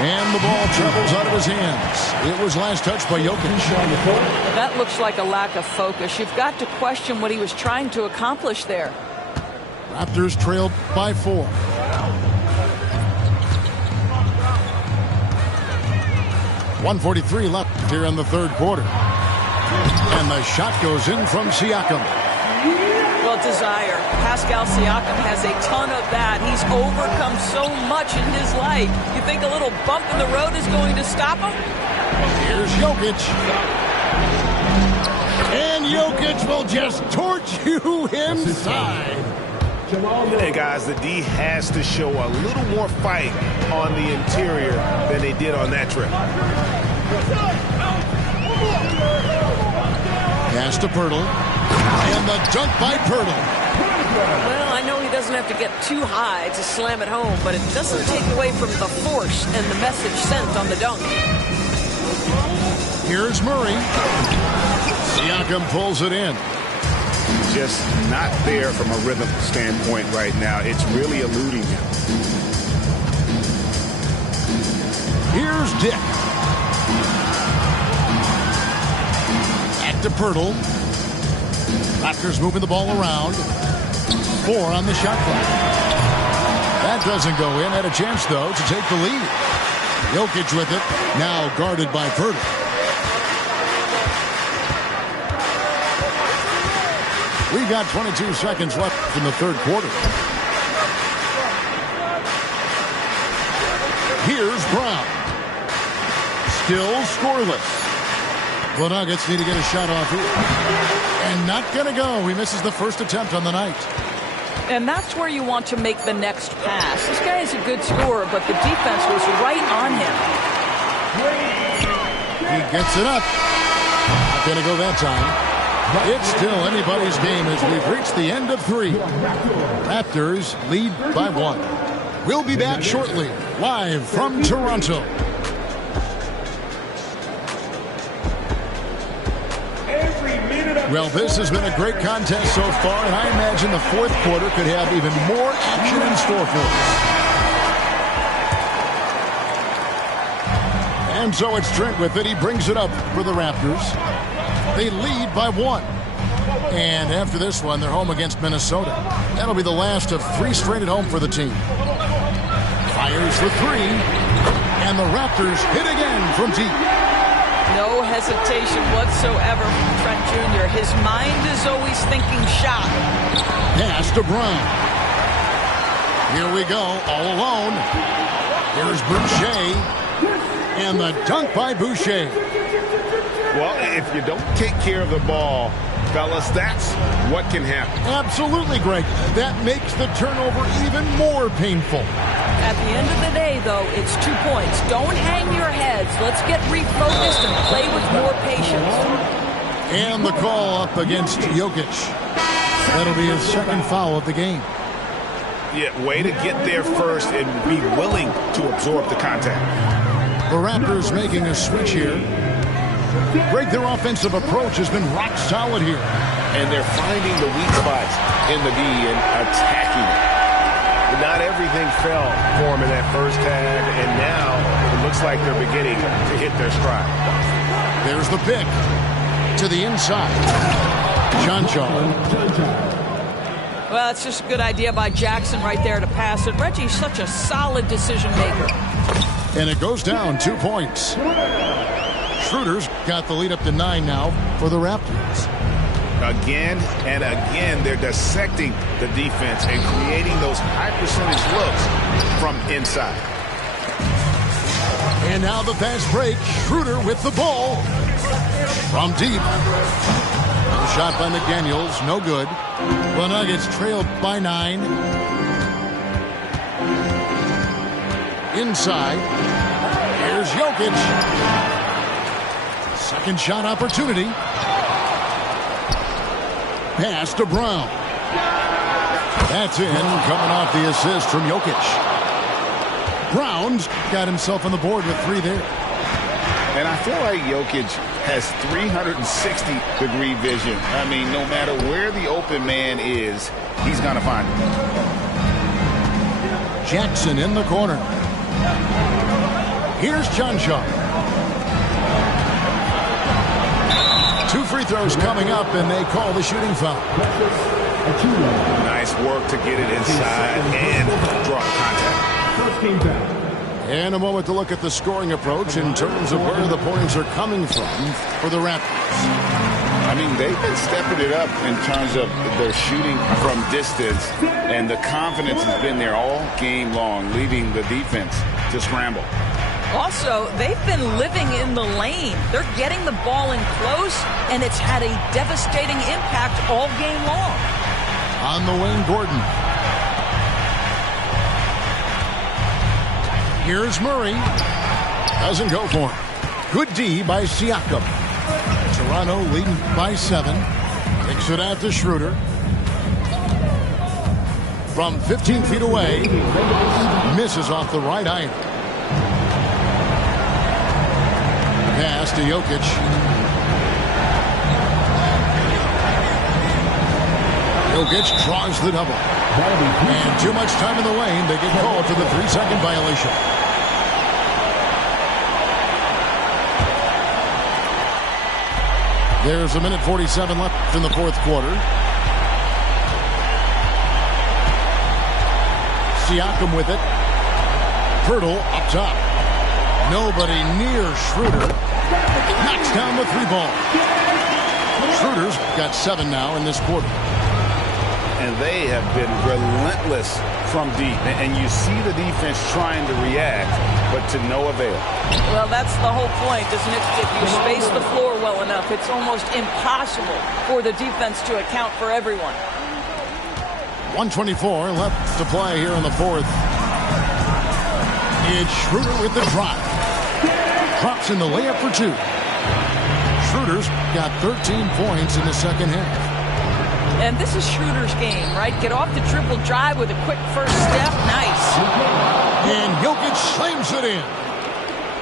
And the ball travels out of his hands. It was last touched by Jokic. That looks like a lack of focus. You've got to question what he was trying to accomplish there. Raptors trailed by 4. .143 left here in the third quarter. And the shot goes in from Siakam. Well, desire. Pascal Siakam has a ton of that. He's overcome so much in his life. You think a little bump in the road is going to stop him? Here's Jokic. And Jokic will just torch you inside. Hey, guys, the D has to show a little more fight on the interior than they did on that trip. Pass to Pirtle. And the dunk by Pirtle. Well, I know he doesn't have to get too high to slam it home, but it doesn't take away from the force and the message sent on the dunk. Here's Murray. Siakam pulls it in. Just not there from a rhythm standpoint right now. It's really eluding him. Here's Dick. Back to Pirtle. Raptors moving the ball around. 4 on the shot clock. That doesn't go in. Had a chance, though, to take the lead. Jokic with it. Now guarded by Pirtle. We've got 22 seconds left in the third quarter. Here's Brown. Still scoreless. The Nuggets need to get a shot off here. And not going to go. He misses the first attempt on the night. And that's where you want to make the next pass. This guy is a good scorer, but the defense was right on him. He gets it up. Not going to go that time. It's still anybody's game as we've reached the end of 3. Raptors lead by 1. We'll be back shortly, live from Toronto. Well, this has been a great contest so far, and I imagine the fourth quarter could have even more action in store for us. And so it's Trent with it. He brings it up for the Raptors. They lead by 1. And after this one, they're home against Minnesota. That'll be the last of 3 straight at home for the team. Fires the 3. And the Raptors hit again from deep. No hesitation whatsoever from Trent Jr. His mind is always thinking shot. Pass to Brown. Here we go, all alone. Here's Boucher. And the dunk by Boucher. Well, if you don't take care of the ball, fellas, that's what can happen. Absolutely, Greg. That makes the turnover even more painful. At the end of the day, though, it's 2 points. Don't hang your heads. Let's get refocused and play with more patience. And the call up against Jokic. That'll be his second foul of the game. Yeah, way to get there first and be willing to absorb the contact. The Raptors making a switch here. Greg, their offensive approach has been rock solid here. And they're finding the weak spots in the D and attacking it. Not everything fell for him in that first half, and now it looks like they're beginning to hit their stride. There's the pick to the inside. John. Well, it's just a good idea by Jackson right there to pass it. Reggie's such a solid decision maker. And it goes down 2 points. Schroeder's got the lead up to 9 now for the Raptors. Again and again, they're dissecting the defense and creating those high percentage looks from inside. And now the fast break. Schroeder with the ball from deep. Shot by McDaniels, no good. The Nuggets trailed by 9. Inside. Here's Jokic. Second shot opportunity. Pass to Brown. That's in, coming off the assist from Jokic. Brown's got himself on the board with 3 there. And I feel like Jokic has 360-degree vision. I mean, no matter where the open man is, he's going to find him. Jackson in the corner. Here's John. 2 free throws coming up, and they call the shooting foul. Nice work to get it inside and draw contact. And a moment to look at the scoring approach in terms of where the points are coming from for the Raptors. I mean, they've been stepping it up in terms of their shooting from distance, and the confidence has been there all game long, leaving the defense to scramble. Also, they've been living in the lane. They're getting the ball in close, and it's had a devastating impact all game long. On the wing, Gordon. Here's Murray. Doesn't go for him. Good D by Siakam. Toronto leading by 7. Kicks it out to Schroeder. From 15 feet away. Misses off the right iron. Pass to Jokic. Jokic draws the double. And too much time in the lane. They get called for the 3-second violation. There's a minute 47 left in the fourth quarter. Siakam with it. Pirtle up top. Nobody near Schroeder. Knocks down the 3-ball. Schroeder's got 7 now in this quarter. And they have been relentless from deep. And you see the defense trying to react, but to no avail. Well, that's the whole point, isn't it? If you space the floor well enough, it's almost impossible for the defense to account for everyone. 1:24 left to play here in the fourth. It's Schroeder with the drive. Drops in the layup for 2. Schroeder's got 13 points in the second half. And this is Schroeder's game, right? Get off the dribble drive with a quick first step. Nice. And Jokic slams it in.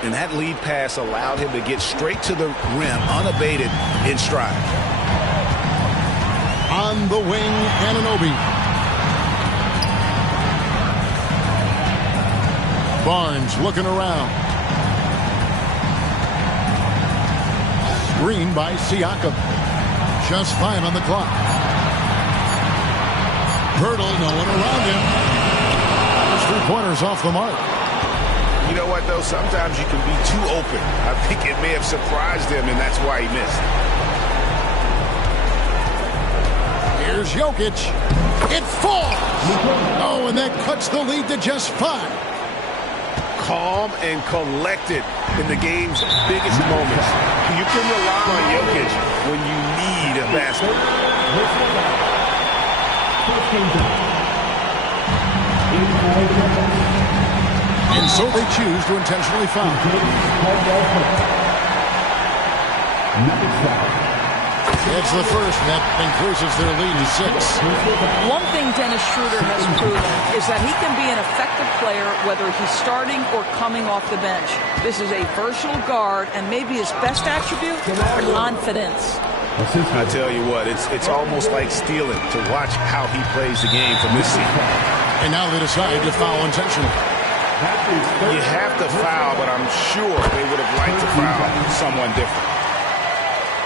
And that lead pass allowed him to get straight to the rim, unabated in stride. On the wing, Anunoby. Barnes looking around. Screen by Siakam. Just 5 on the clock. Pirtle, no one around him. Those 3-pointers off the mark. You know what, though? Sometimes you can be too open. I think it may have surprised him, and that's why he missed. Here's Jokic. It falls. Oh, and that cuts the lead to just 5. Calm and collected in the game's biggest moments. You can rely on Jokic when you need a basket. And so they choose to intentionally foul. It's the first that increases their lead to 6. One thing Dennis Schroeder has proven is that he can be an effective player whether he's starting or coming off the bench. This is a versatile guard, and maybe his best attribute, confidence. I tell you what, it's almost like stealing to watch how he plays the game from this season. And now they decide to foul intentionally. You have to foul, but I'm sure they would have liked to foul someone different.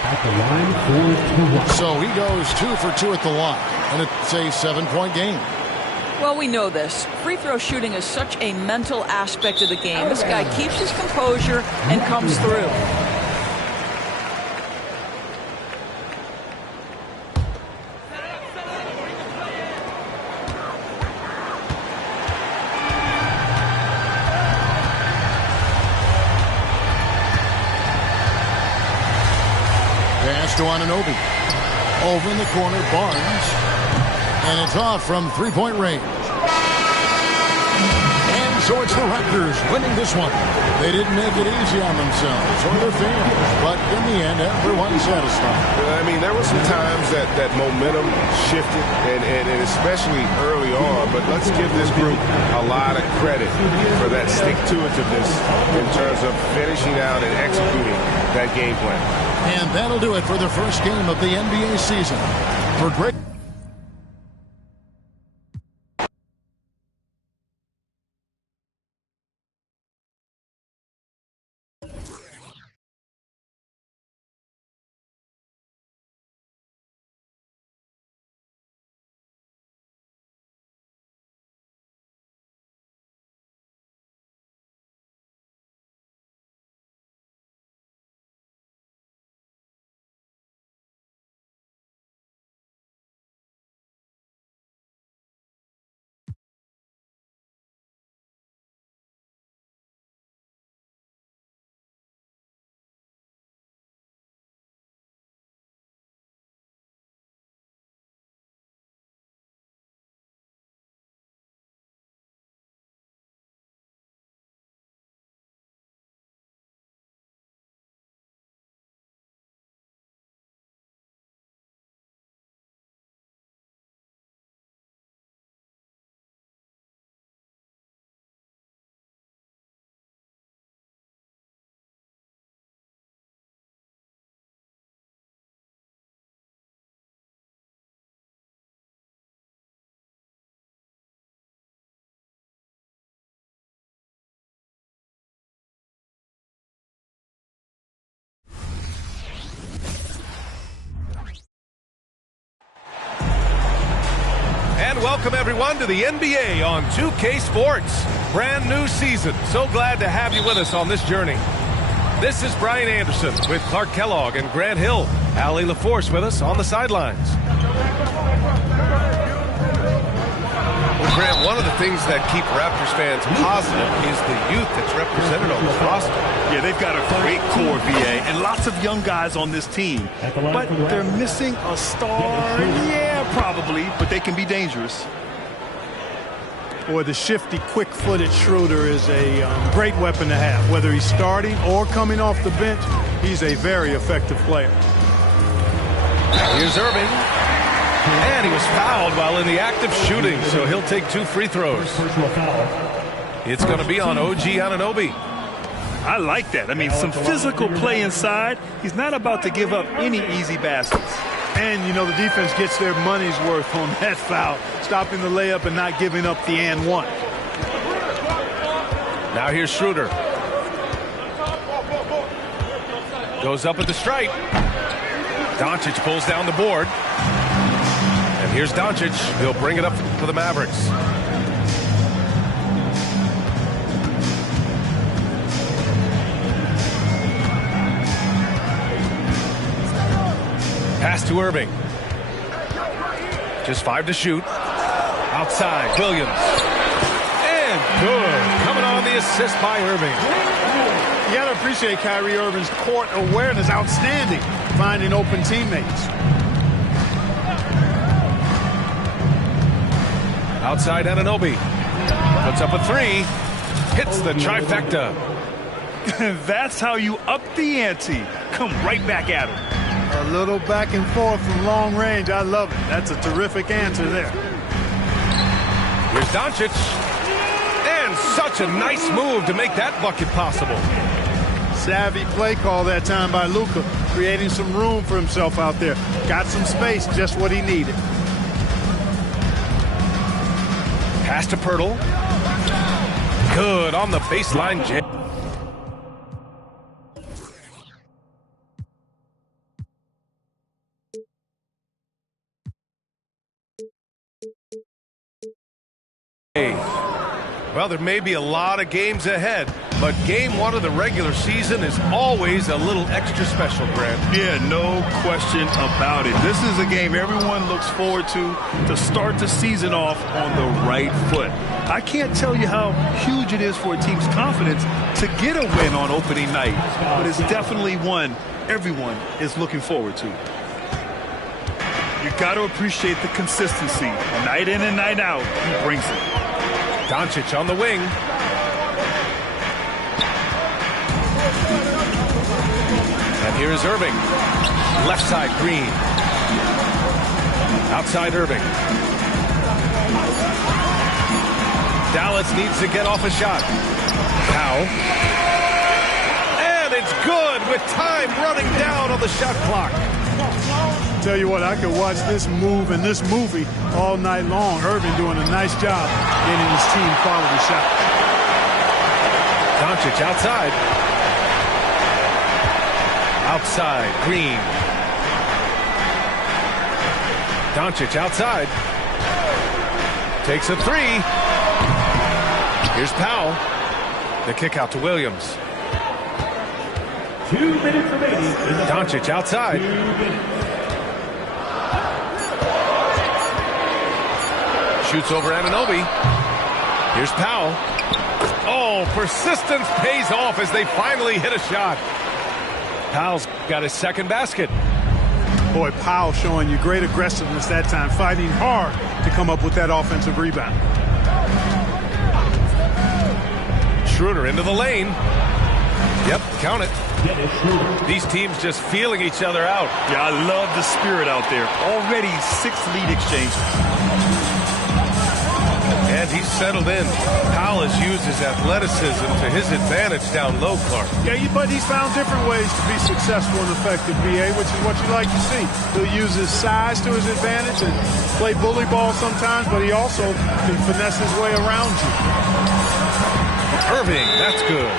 At the line for 2. So he goes 2 for 2 at the line, and it's a 7-point game. Well, we know this. Free throw shooting is such a mental aspect of the game. This guy keeps his composure and comes through. Pass to Anunoby. Over in the corner, Barnes. And it's off from 3-point range. And so it's the Raptors winning this one. They didn't make it easy on themselves or their fans, but in the end, everyone's satisfied. I mean, there were some times that momentum shifted, and especially early on, but let's give this group a lot of credit for that stick-to-itiveness in terms of finishing out and executing that game plan. And that'll do it for the first game of the NBA season. For great. Welcome, everyone, to the NBA on 2K Sports. Brand new season. So glad to have you with us on this journey. This is Brian Anderson with Clark Kellogg and Grant Hill. Allie LaForce with us on the sidelines. Well, Grant, one of the things that keep Raptors fans positive is the youth that's represented on this roster. Yeah, they've got a great core, VA, and lots of young guys on this team. But they're missing a star. Yeah, probably, but they can be dangerous. Boy, the shifty, quick-footed Schroeder is a great weapon to have. Whether he's starting or coming off the bench, he's a very effective player. Here's Irving. And he was fouled while in the act of shooting, so he'll take 2 free throws. It's going to be on OG Anunoby. I like that. I mean, some physical play inside. He's not about to give up any easy baskets. And, you know, the defense gets their money's worth on that foul, stopping the layup and not giving up the and one. Now here's Schroeder. Goes up at the stripe. Doncic pulls down the board. And here's Doncic. He'll bring it up for the Mavericks. Pass to Irving. Just 5 to shoot. Outside, Williams. And good. Coming on the assist by Irving. You got to appreciate Kyrie Irving's court awareness. Outstanding. Finding open teammates. Outside Anunoby. Puts up a 3. Hits the trifecta. That's how you up the ante. Come right back at him. A little back and forth from long range. I love it. That's a terrific answer there. Here's Doncic. And such a nice move to make that bucket possible. Savvy play call that time by Luka, creating some room for himself out there. Got some space, just what he needed. Pass to Pirtle. Good on the baseline jam. Well, there may be a lot of games ahead, but game one of the regular season is always a little extra special, Grant. Yeah, no question about it. This is a game everyone looks forward to start the season off on the right foot. I can't tell you how huge it is for a team's confidence to get a win on opening night, but it's definitely one everyone is looking forward to. You got to appreciate the consistency. Night in and night out, he brings it. Doncic on the wing. And here's Irving. Left side, Green. Outside, Irving. Dallas needs to get off a shot. Powell. And it's good with time running down on the shot clock. Tell you what, I could watch this move and this movie all night long. Irving doing a nice job getting his team quality shot. Doncic outside. Outside, Green. Doncic outside. Takes a three. Here's Powell. The kick out to Williams. 2 minutes remaining. Doncic outside. Shoots over Anunoby. Here's Powell. Oh, persistence pays off as they finally hit a shot. Powell's got his second basket. Boy, Powell showing you great aggressiveness that time, fighting hard to come up with that offensive rebound. Schroeder into the lane. Yep, count it. These teams just feeling each other out. Yeah, I love the spirit out there. Already 6 lead exchanges. And he's settled in. Powell has used his athleticism to his advantage down low, Clark. Yeah, but he's found different ways to be successful and effective, BA, which is what you like to see. He'll use his size to his advantage and play bully ball sometimes, but he also can finesse his way around you. Irving, that's good.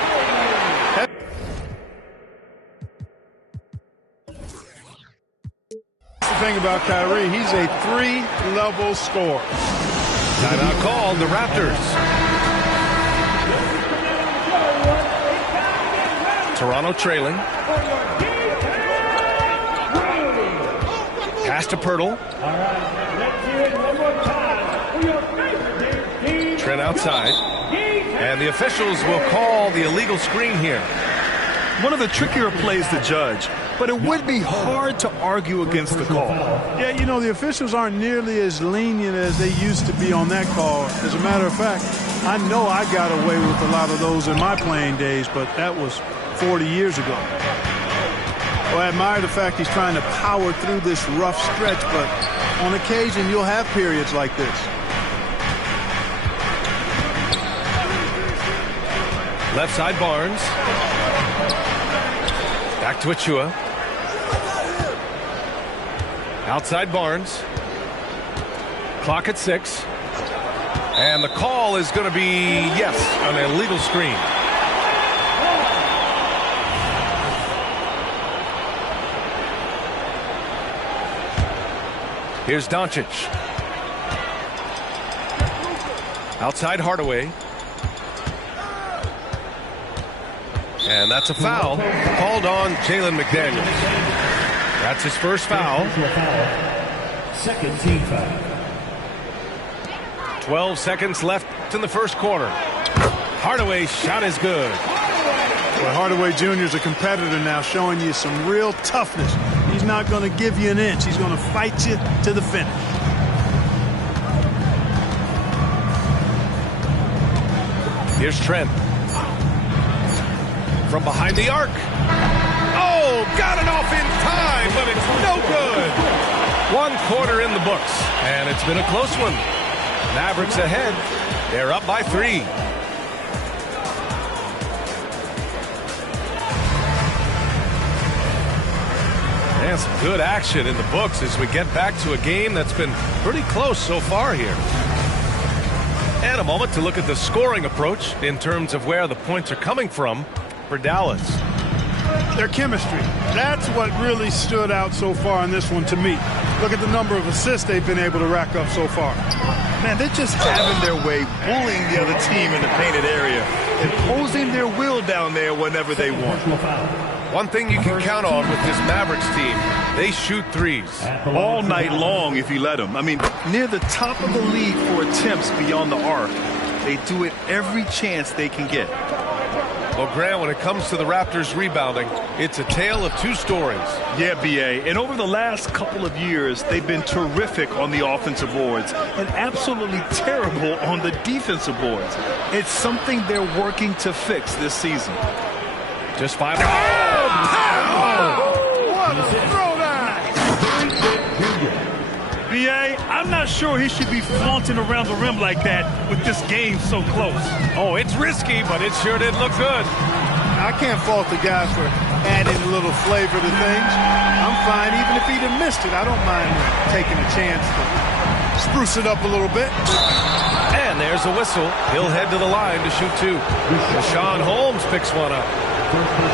The thing about Kyrie, he's a 3-level scorer. Timeout called, the Raptors. Toronto trailing. Pass to Pirtle. Trent outside. And the officials will call the illegal screen here. One of the trickier plays to judge, but it would be hard to argue against the call. Yeah, you know, the officials aren't nearly as lenient as they used to be on that call. As a matter of fact, I know I got away with a lot of those in my playing days, but that was 40 years ago. Well, I admire the fact he's trying to power through this rough stretch, but on occasion you'll have periods like this. Left side, Barnes. Back to Achua. Outside Barnes. Clock at 6. And the call is going to be, yes, an illegal screen. Here's Doncic. Outside Hardaway. And that's a foul called on Jalen McDaniels. That's his first foul. Second team foul. 12 seconds left in the first quarter. Hardaway's shot is good. Well, Hardaway Jr. is a competitor now, showing you some real toughness. He's not going to give you an inch. He's going to fight you to the finish. Here's Trent. From behind the arc. Oh, got it off in time, but it's no good. 1 quarter in the books, and it's been a close one. Mavericks ahead. They're up by 3. And some good action in the books as we get back to a game that's been pretty close so far here. And a moment to look at the scoring approach in terms of where the points are coming from for Dallas. Their chemistry. That's what really stood out so far in this one to me. Look at the number of assists they've been able to rack up so far. Man, they're just having their way, bullying the other team in the painted area, imposing their will down there whenever they want. One thing you can count on with this Mavericks team, they shoot threes. All night long if you let them. I mean, near the top of the league for attempts beyond the arc. They do it every chance they can get. Well, Grant, when it comes to the Raptors rebounding, it's a tale of two stories. Yeah, B.A. And over the last couple of years, they've been terrific on the offensive boards and absolutely terrible on the defensive boards. It's something they're working to fix this season. Just 5. What a throwdown! B.A., I'm not sure he should be flaunting around the rim like that with this game so close. Oh, it's risky, but it sure did look good. I can't fault the guy for adding a little flavor to things. I'm fine even if he'd have missed it. I don't mind taking a chance to spruce it up a little bit. And there's a whistle. He'll head to the line to shoot two. Rashawn Holmes picks one up.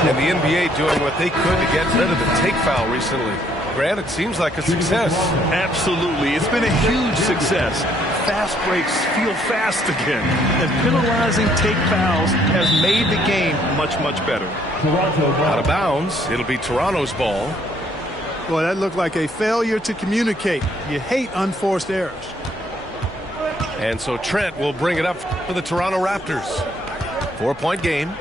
And the NBA doing what they could to get rid of the take foul recently. Grant, it seems like a success. Absolutely. It's been a huge success. Fast breaks feel fast again. And penalizing take fouls has made the game much, much better. Out of bounds. It'll be Toronto's ball. Boy, that looked like a failure to communicate. You hate unforced errors. And so Trent will bring it up for the Toronto Raptors. 4-point game.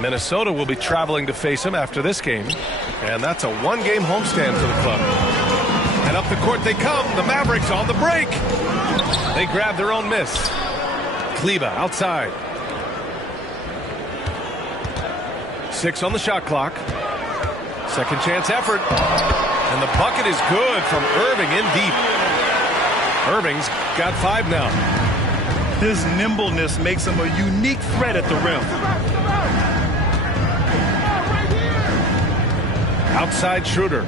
Minnesota will be traveling to face him after this game. And that's a one-game homestand for the club. And up the court they come. The Mavericks on the break. They grab their own miss. Kleba outside. 6 on the shot clock. Second chance effort. And the bucket is good from Irving in deep. Irving's got 5 now. His nimbleness makes him a unique threat at the rim. Outside Schroeder.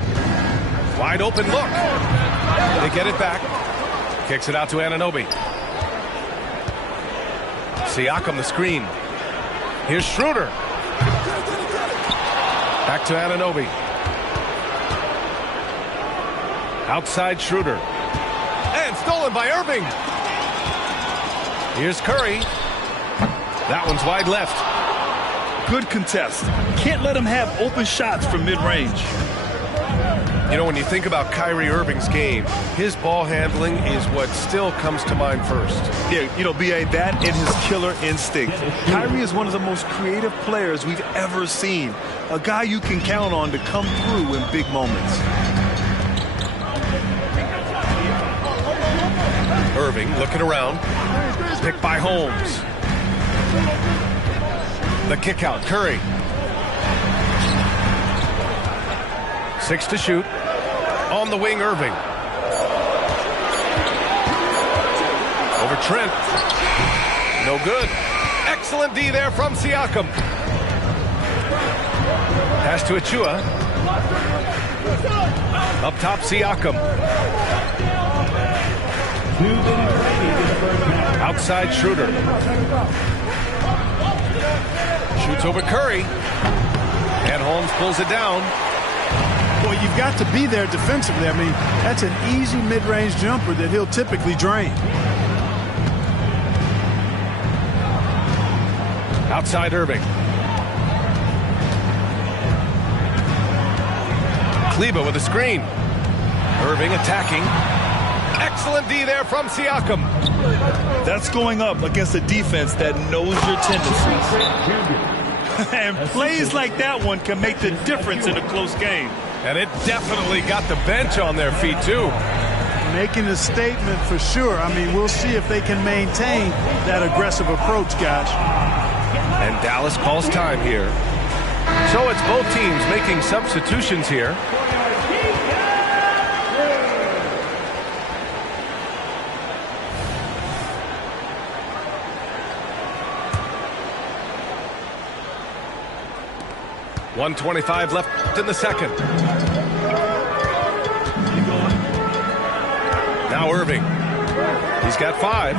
Wide open look. They get it back. Kicks it out to Anunoby. Siakam the screen. Here's Schroeder. Back to Anunoby. Outside Schroeder. And stolen by Irving. Here's Curry. That one's wide left. Good contest. Can't let him have open shots from mid-range. You know, when you think about Kyrie Irving's game, his ball handling is what still comes to mind first. Yeah, you know, B.A., that and his killer instinct. Kyrie is one of the most creative players we've ever seen. A guy you can count on to come through in big moments. Irving looking around. Picked by Holmes. The kick out, Curry. 6 to shoot. On the wing, Irving. Over Trent. No good. Excellent D there from Siakam. Pass to Achua. Up top, Siakam. Outside Schroeder. Shoots over Curry. And Holmes pulls it down. Boy, you've got to be there defensively. I mean, that's an easy mid-range jumper that he'll typically drain. Outside Irving. Kleba with a screen. Irving attacking. Excellent D there from Siakam. That's going up against a defense that knows your tendencies. And plays like that one can make the difference in a close game. And it definitely got the bench on their feet, too. Making a statement for sure. I mean, we'll see if they can maintain that aggressive approach, guys. And Dallas calls time here. So it's both teams making substitutions here. .125 left in the second. Now Irving. He's got 5.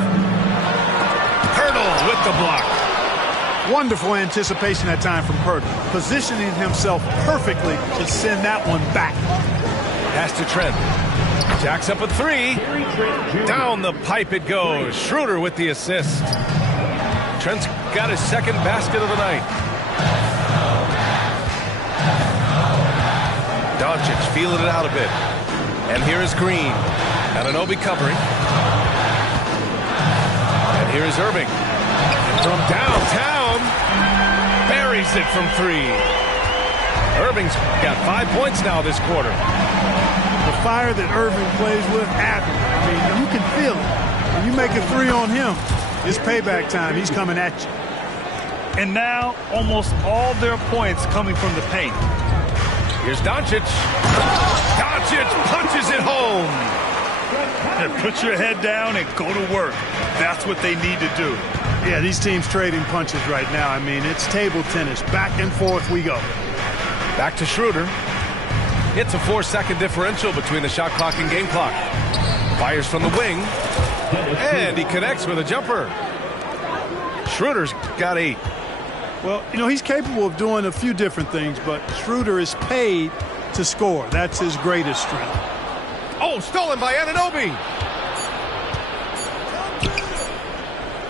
Arnold with the block. Wonderful anticipation that time from Purdy, positioning himself perfectly to send that one back. Pass to Trent. Jacks up a three. Down the pipe it goes. Schroeder with the assist. Trent's got his second basket of the night. Doncic feeling it out a bit. And here is Green. Anunoby covering. And here is Irving. From downtown. Buries it from three. Irving's got 5 points now this quarter. The fire that Irving plays with, admirable. I mean, you can feel it. When you make a three on him, it's payback time. He's coming at you. And now, almost all their points coming from the paint. Here's Doncic. Doncic punches it home. And put your head down and go to work. That's what they need to do. Yeah, these teams trading punches right now. I mean, it's table tennis. Back and forth we go. Back to Schroeder. It's a 4-second differential between the shot clock and game clock. Fires from the wing. And he connects with a jumper. Schroeder's got 8. Well, you know, he's capable of doing a few different things, but Schroeder is paid to score. That's his greatest strength. Oh, stolen by Anunoby.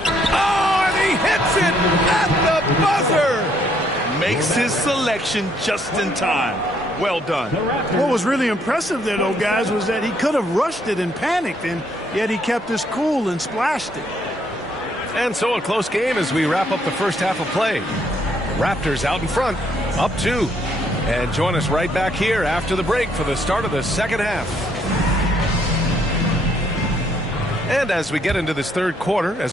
Oh, and he hits it at the buzzer. Makes his selection just in time. Well done. What was really impressive there, though, guys, was that he could have rushed it and panicked, and yet he kept his cool and splashed it. And so a close game as we wrap up the first half of play. Raptors out in front, up 2. And join us right back here after the break for the start of the second half. And as we get into this third quarter,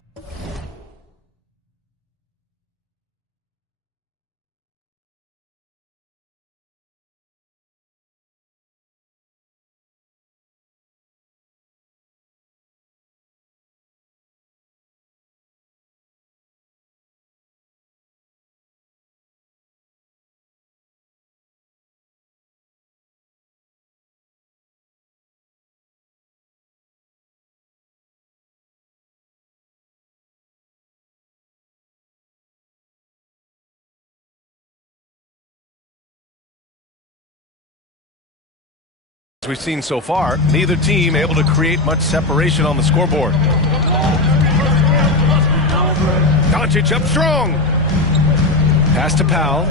we've seen so far, neither team able to create much separation on the scoreboard. Doncic up strong. Pass to Powell.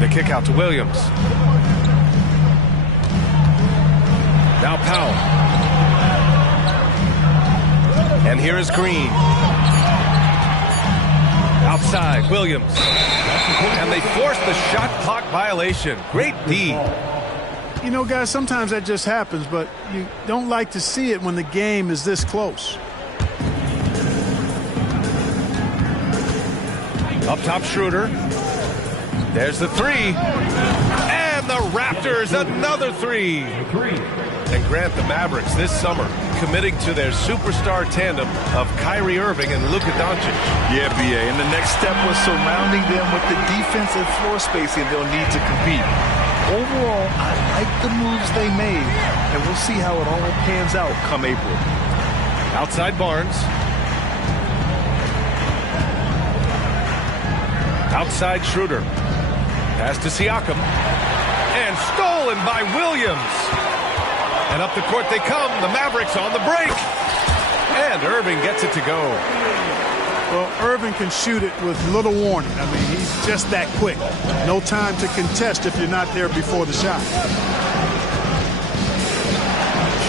The kick out to Williams. Now Powell. And here is Green. Outside, Williams. And they force the shot clock violation. Great D. You know, guys, sometimes that just happens, but you don't like to see it when the game is this close. Up top, Schroeder. There's the three. And the Raptors, another three. And Grant, the Mavericks this summer committing to their superstar tandem of Kyrie Irving and Luka Doncic. Yeah, B.A., and the next step was surrounding them with the defense and floor spacing they'll need to compete. Overall, I like the moves they made, and we'll see how it all pans out come April. Outside Barnes. Outside Schroeder. Pass to Siakam. And stolen by Williams. And up the court they come. The Mavericks on the break. And Irving gets it to go. Well, Irving can shoot it with little warning. I mean, he's just that quick. No time to contest if you're not there before the shot.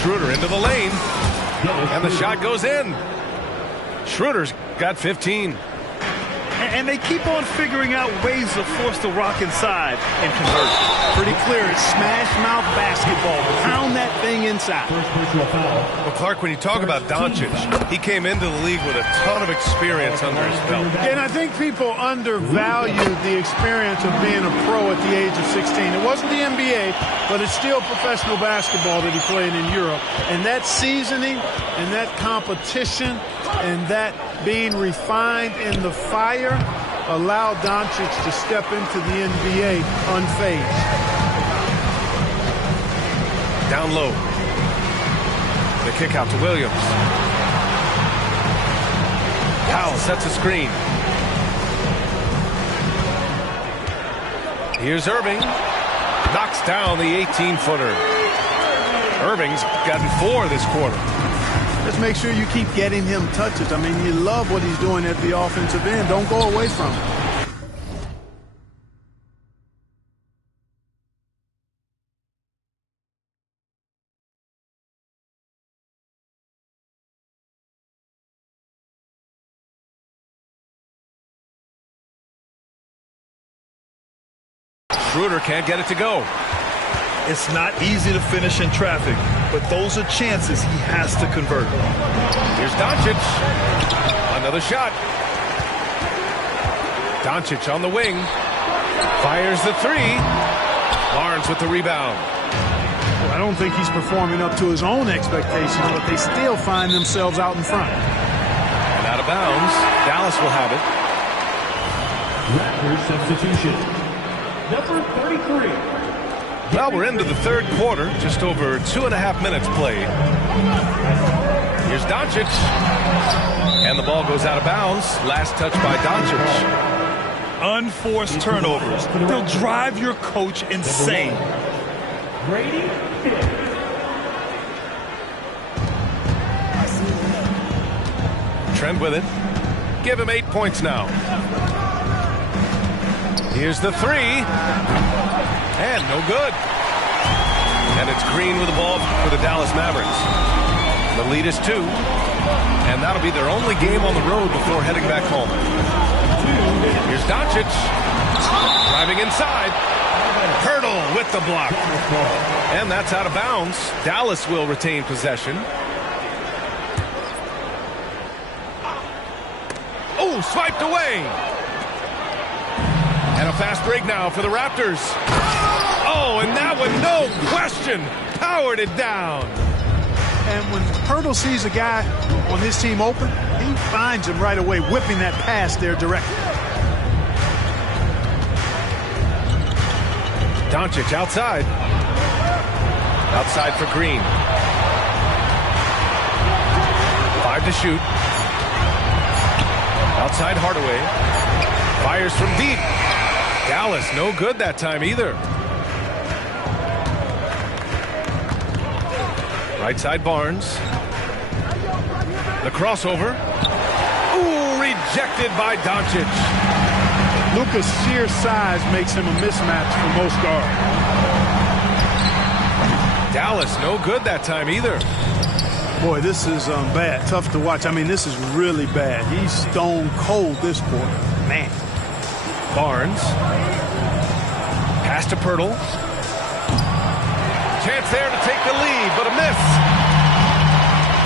Schroeder into the lane. And the shot goes in. Schroeder's got 15. And they keep on figuring out ways to force the Rock inside and convert. Pretty clear. It's smash mouth basketball. Pound that thing inside. Well, Clark, when you talk about Doncic, he came into the league with a ton of experience under his belt. And I think people undervalue the experience of being a pro at the age of 16. It wasn't the NBA, but it's still professional basketball that he played in Europe. And that seasoning and that competition and that being refined in the fire allowed Doncic to step into the NBA unfazed. Down low. The kick out to Williams. Powell sets a screen. Here's Irving. Knocks down the 18-footer. Irving's gotten 4 this quarter. Just make sure you keep getting him touches. I mean, you love what he's doing at the offensive end. Don't go away from him. Schroeder can't get it to go. It's not easy to finish in traffic, but those are chances he has to convert. Here's Doncic. Another shot. Doncic on the wing. Fires the 3. Barnes with the rebound. Well, I don't think he's performing up to his own expectations, but they still find themselves out in front. And out of bounds. Dallas will have it. Raptors substitution. Number 33. Well, we're into the third quarter. Just over 2.5 minutes played. Here's Doncic. And the ball goes out of bounds. Last touch by Doncic. Unforced turnovers. They'll drive your coach insane. Brady. Trent with it. Give him 8 points now. Here's the 3. And no good. And it's Green with the ball for the Dallas Mavericks. The lead is 2. And that'll be their only game on the road before heading back home. Here's Doncic. Driving inside. Hurdle with the block. And that's out of bounds. Dallas will retain possession. Oh, swiped away. And a fast break now for the Raptors. Oh, and that one, no question, powered it down. And when Hurdle sees a guy on his team open, he finds him right away, whipping that pass there directly. Doncic outside. Outside for Green. 5 to shoot. Outside Hardaway. Fires from deep. Dallas no good that time either. Right side Barnes. The crossover. Ooh, rejected by Doncic. Luka's sheer size makes him a mismatch for most guards. Dallas no good that time either. Boy, this is bad. Tough to watch. I mean, this is really bad. He's stone cold this quarter. Man. Barnes. Pass to Pirtle. Chance there to take the lead, but a miss.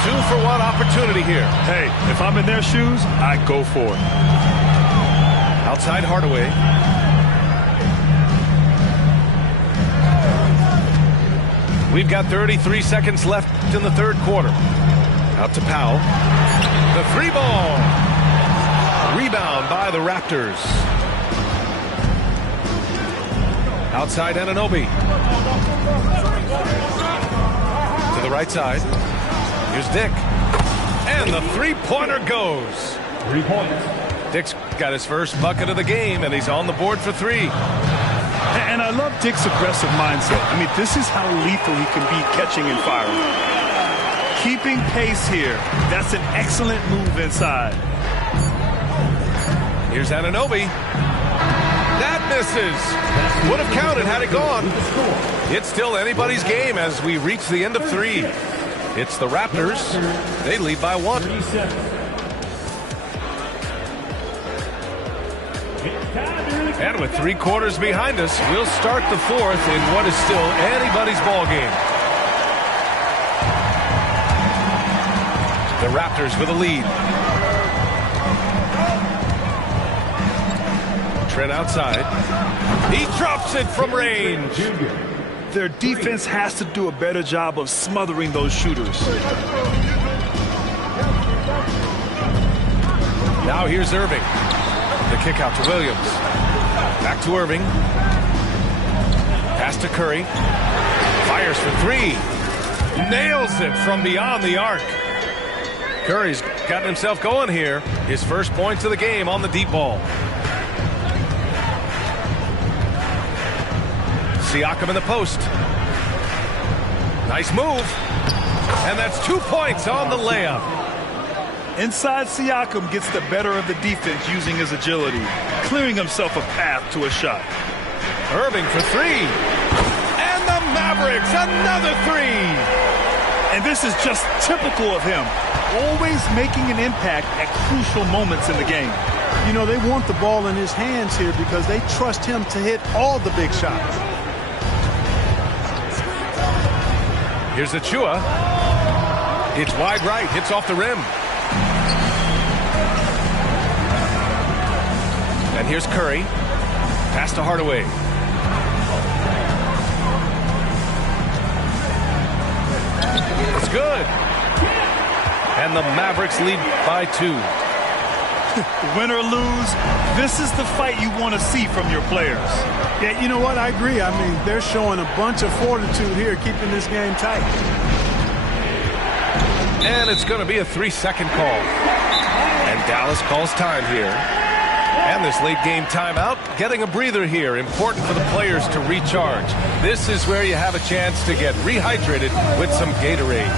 2-for-1 opportunity here. Hey, if I'm in their shoes, I go for it. Outside Hardaway. We've got 33 seconds left in the third quarter. Out to Powell. The 3 ball. Rebound by the Raptors. Outside Anunoby. To the right side. Here's Dick. And the 3-pointer goes. 3 points. Dick's got his first bucket of the game, and he's on the board for 3. And I love Dick's aggressive mindset. I mean, this is how lethal he can be catching and firing. Keeping pace here. That's an excellent move inside. Here's Anunoby. That misses. Would have counted had it gone. It's still anybody's game as we reach the end of 3. It's the Raptors. They lead by 1. And with 3 quarters behind us, we'll start the 4th in what is still anybody's ball game. The Raptors with a lead. Trent outside. He drops it from range. Their defense has to do a better job of smothering those shooters. Now here's Irving. The kick out to Williams. Back to Irving. Pass to Curry. Fires for 3. Nails it from beyond the arc. Curry's gotten himself going here. His first points of the game on the deep ball. Siakam in the post. Nice move. And that's 2 points on the layup. Inside Siakam gets the better of the defense using his agility, clearing himself a path to a shot. Irving for three. And the Mavericks, another three. And this is just typical of him, always making an impact at crucial moments in the game. You know, they want the ball in his hands here because they trust him to hit all the big shots. Here's Achua. It's wide right, hits off the rim. And here's Curry. Pass to Hardaway. It's good. And the Mavericks lead by 2. Win or lose, this is the fight you want to see from your players. Yeah, you know what? I agree. I mean, they're showing a bunch of fortitude here, keeping this game tight. And it's going to be a 3-second call. And Dallas calls time here. And this late game timeout, getting a breather here. Important for the players to recharge. This is where you have a chance to get rehydrated with some Gatorade.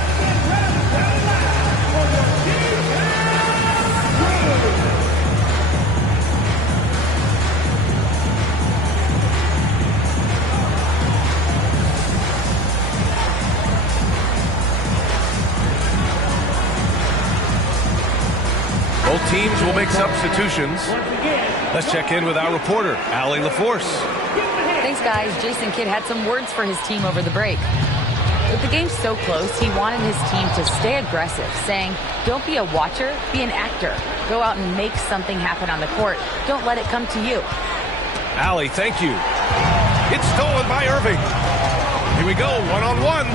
Both teams will make substitutions. Let's check in with our reporter, Allie LaForce. Thanks, guys. Jason Kidd had some words for his team over the break. With the game so close, he wanted his team to stay aggressive, saying, don't be a watcher, be an actor. Go out and make something happen on the court. Don't let it come to you. Allie, thank you. It's stolen by Irving. Here we go, one-on-one.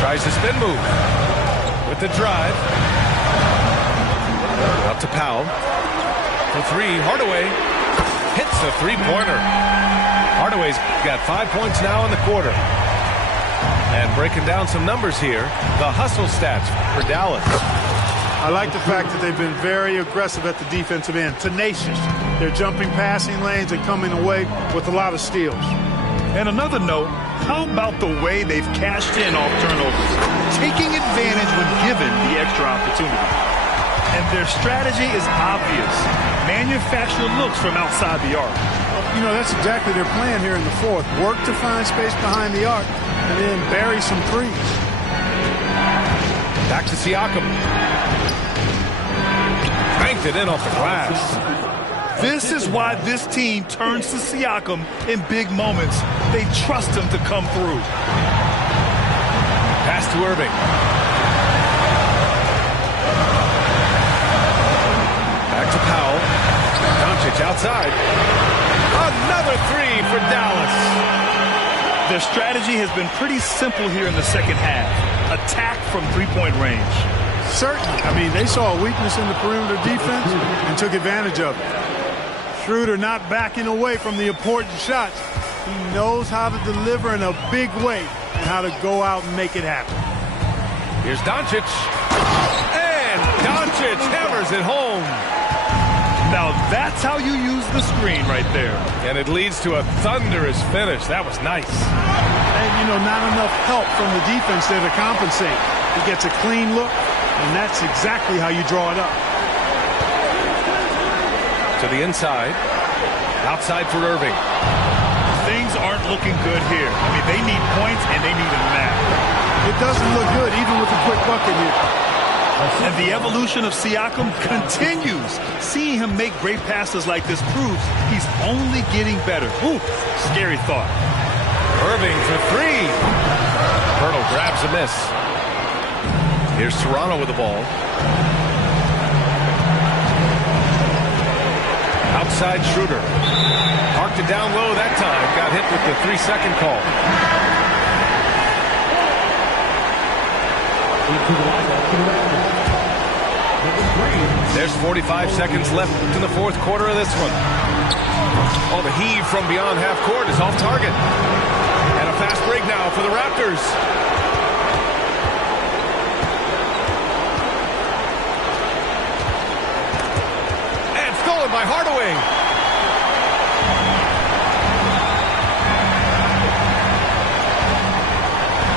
Tries the spin move with the drive. Out to Powell. For three, Hardaway hits a three-pointer. Hardaway's got 5 points now in the quarter. And breaking down some numbers here, the hustle stats for Dallas. I like the fact that they've been very aggressive at the defensive end, tenacious. They're jumping passing lanes and coming away with a lot of steals. And another note, how about the way they've cashed in off turnovers, taking advantage when given the extra opportunity. And their strategy is obvious. Manufacture looks from outside the arc. You know, that's exactly their plan here in the fourth. Work to find space behind the arc and then bury some threes. Back to Siakam. Banked it in off the glass. This is why this team turns to Siakam in big moments. They trust him to come through. Pass to Irving. Back to Powell. Doncic outside. Another three for Dallas. Their strategy has been pretty simple here in the second half. Attack from three-point range. Certainly. I mean, they saw a weakness in the perimeter defense and took advantage of it. Schroeder not backing away from the important shots. He knows how to deliver in a big way and how to go out and make it happen. Here's Doncic. And Doncic hammers it home. Now that's how you use the screen right there. And it leads to a thunderous finish. That was nice. And, you know, not enough help from the defense there to compensate. He gets a clean look, and that's exactly how you draw it up. To the inside. Outside for Irving. Things aren't looking good here. I mean, they need points, and they need them now. It doesn't look good, even with a quick bucket here. And the evolution of Siakam continues. Seeing him make great passes like this proves he's only getting better. Ooh, scary thought. Irving for three. Hurdle grabs a miss. Here's Toronto with the ball. Outside Schroeder. Parked it down low that time. Got hit with the 3-second call. There's 45 seconds left in the fourth quarter of this one. Oh, the heave from beyond half court is off target. And a A fast break now for the Raptors. And stolen by Hardaway.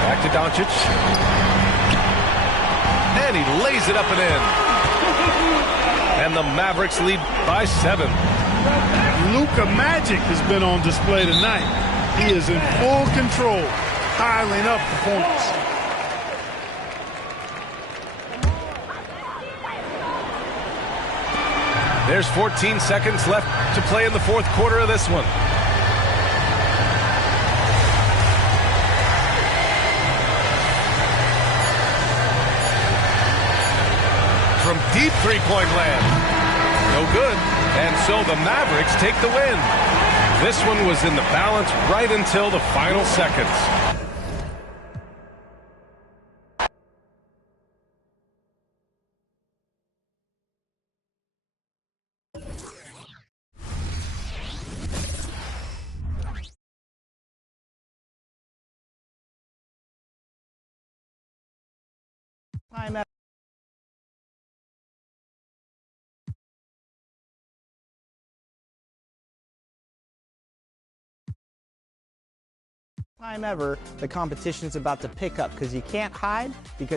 Back to Doncic. And he lays it up and in. And the Mavericks lead by 7. Luka Magic has been on display tonight. He is in full control, piling up the points. There's 14 seconds left to play in the fourth quarter of this one. From deep three-point land. No good. And so the Mavericks take the win. This one was in the balance right until the final seconds. Time ever, the competition's about to pick up because you can't hide because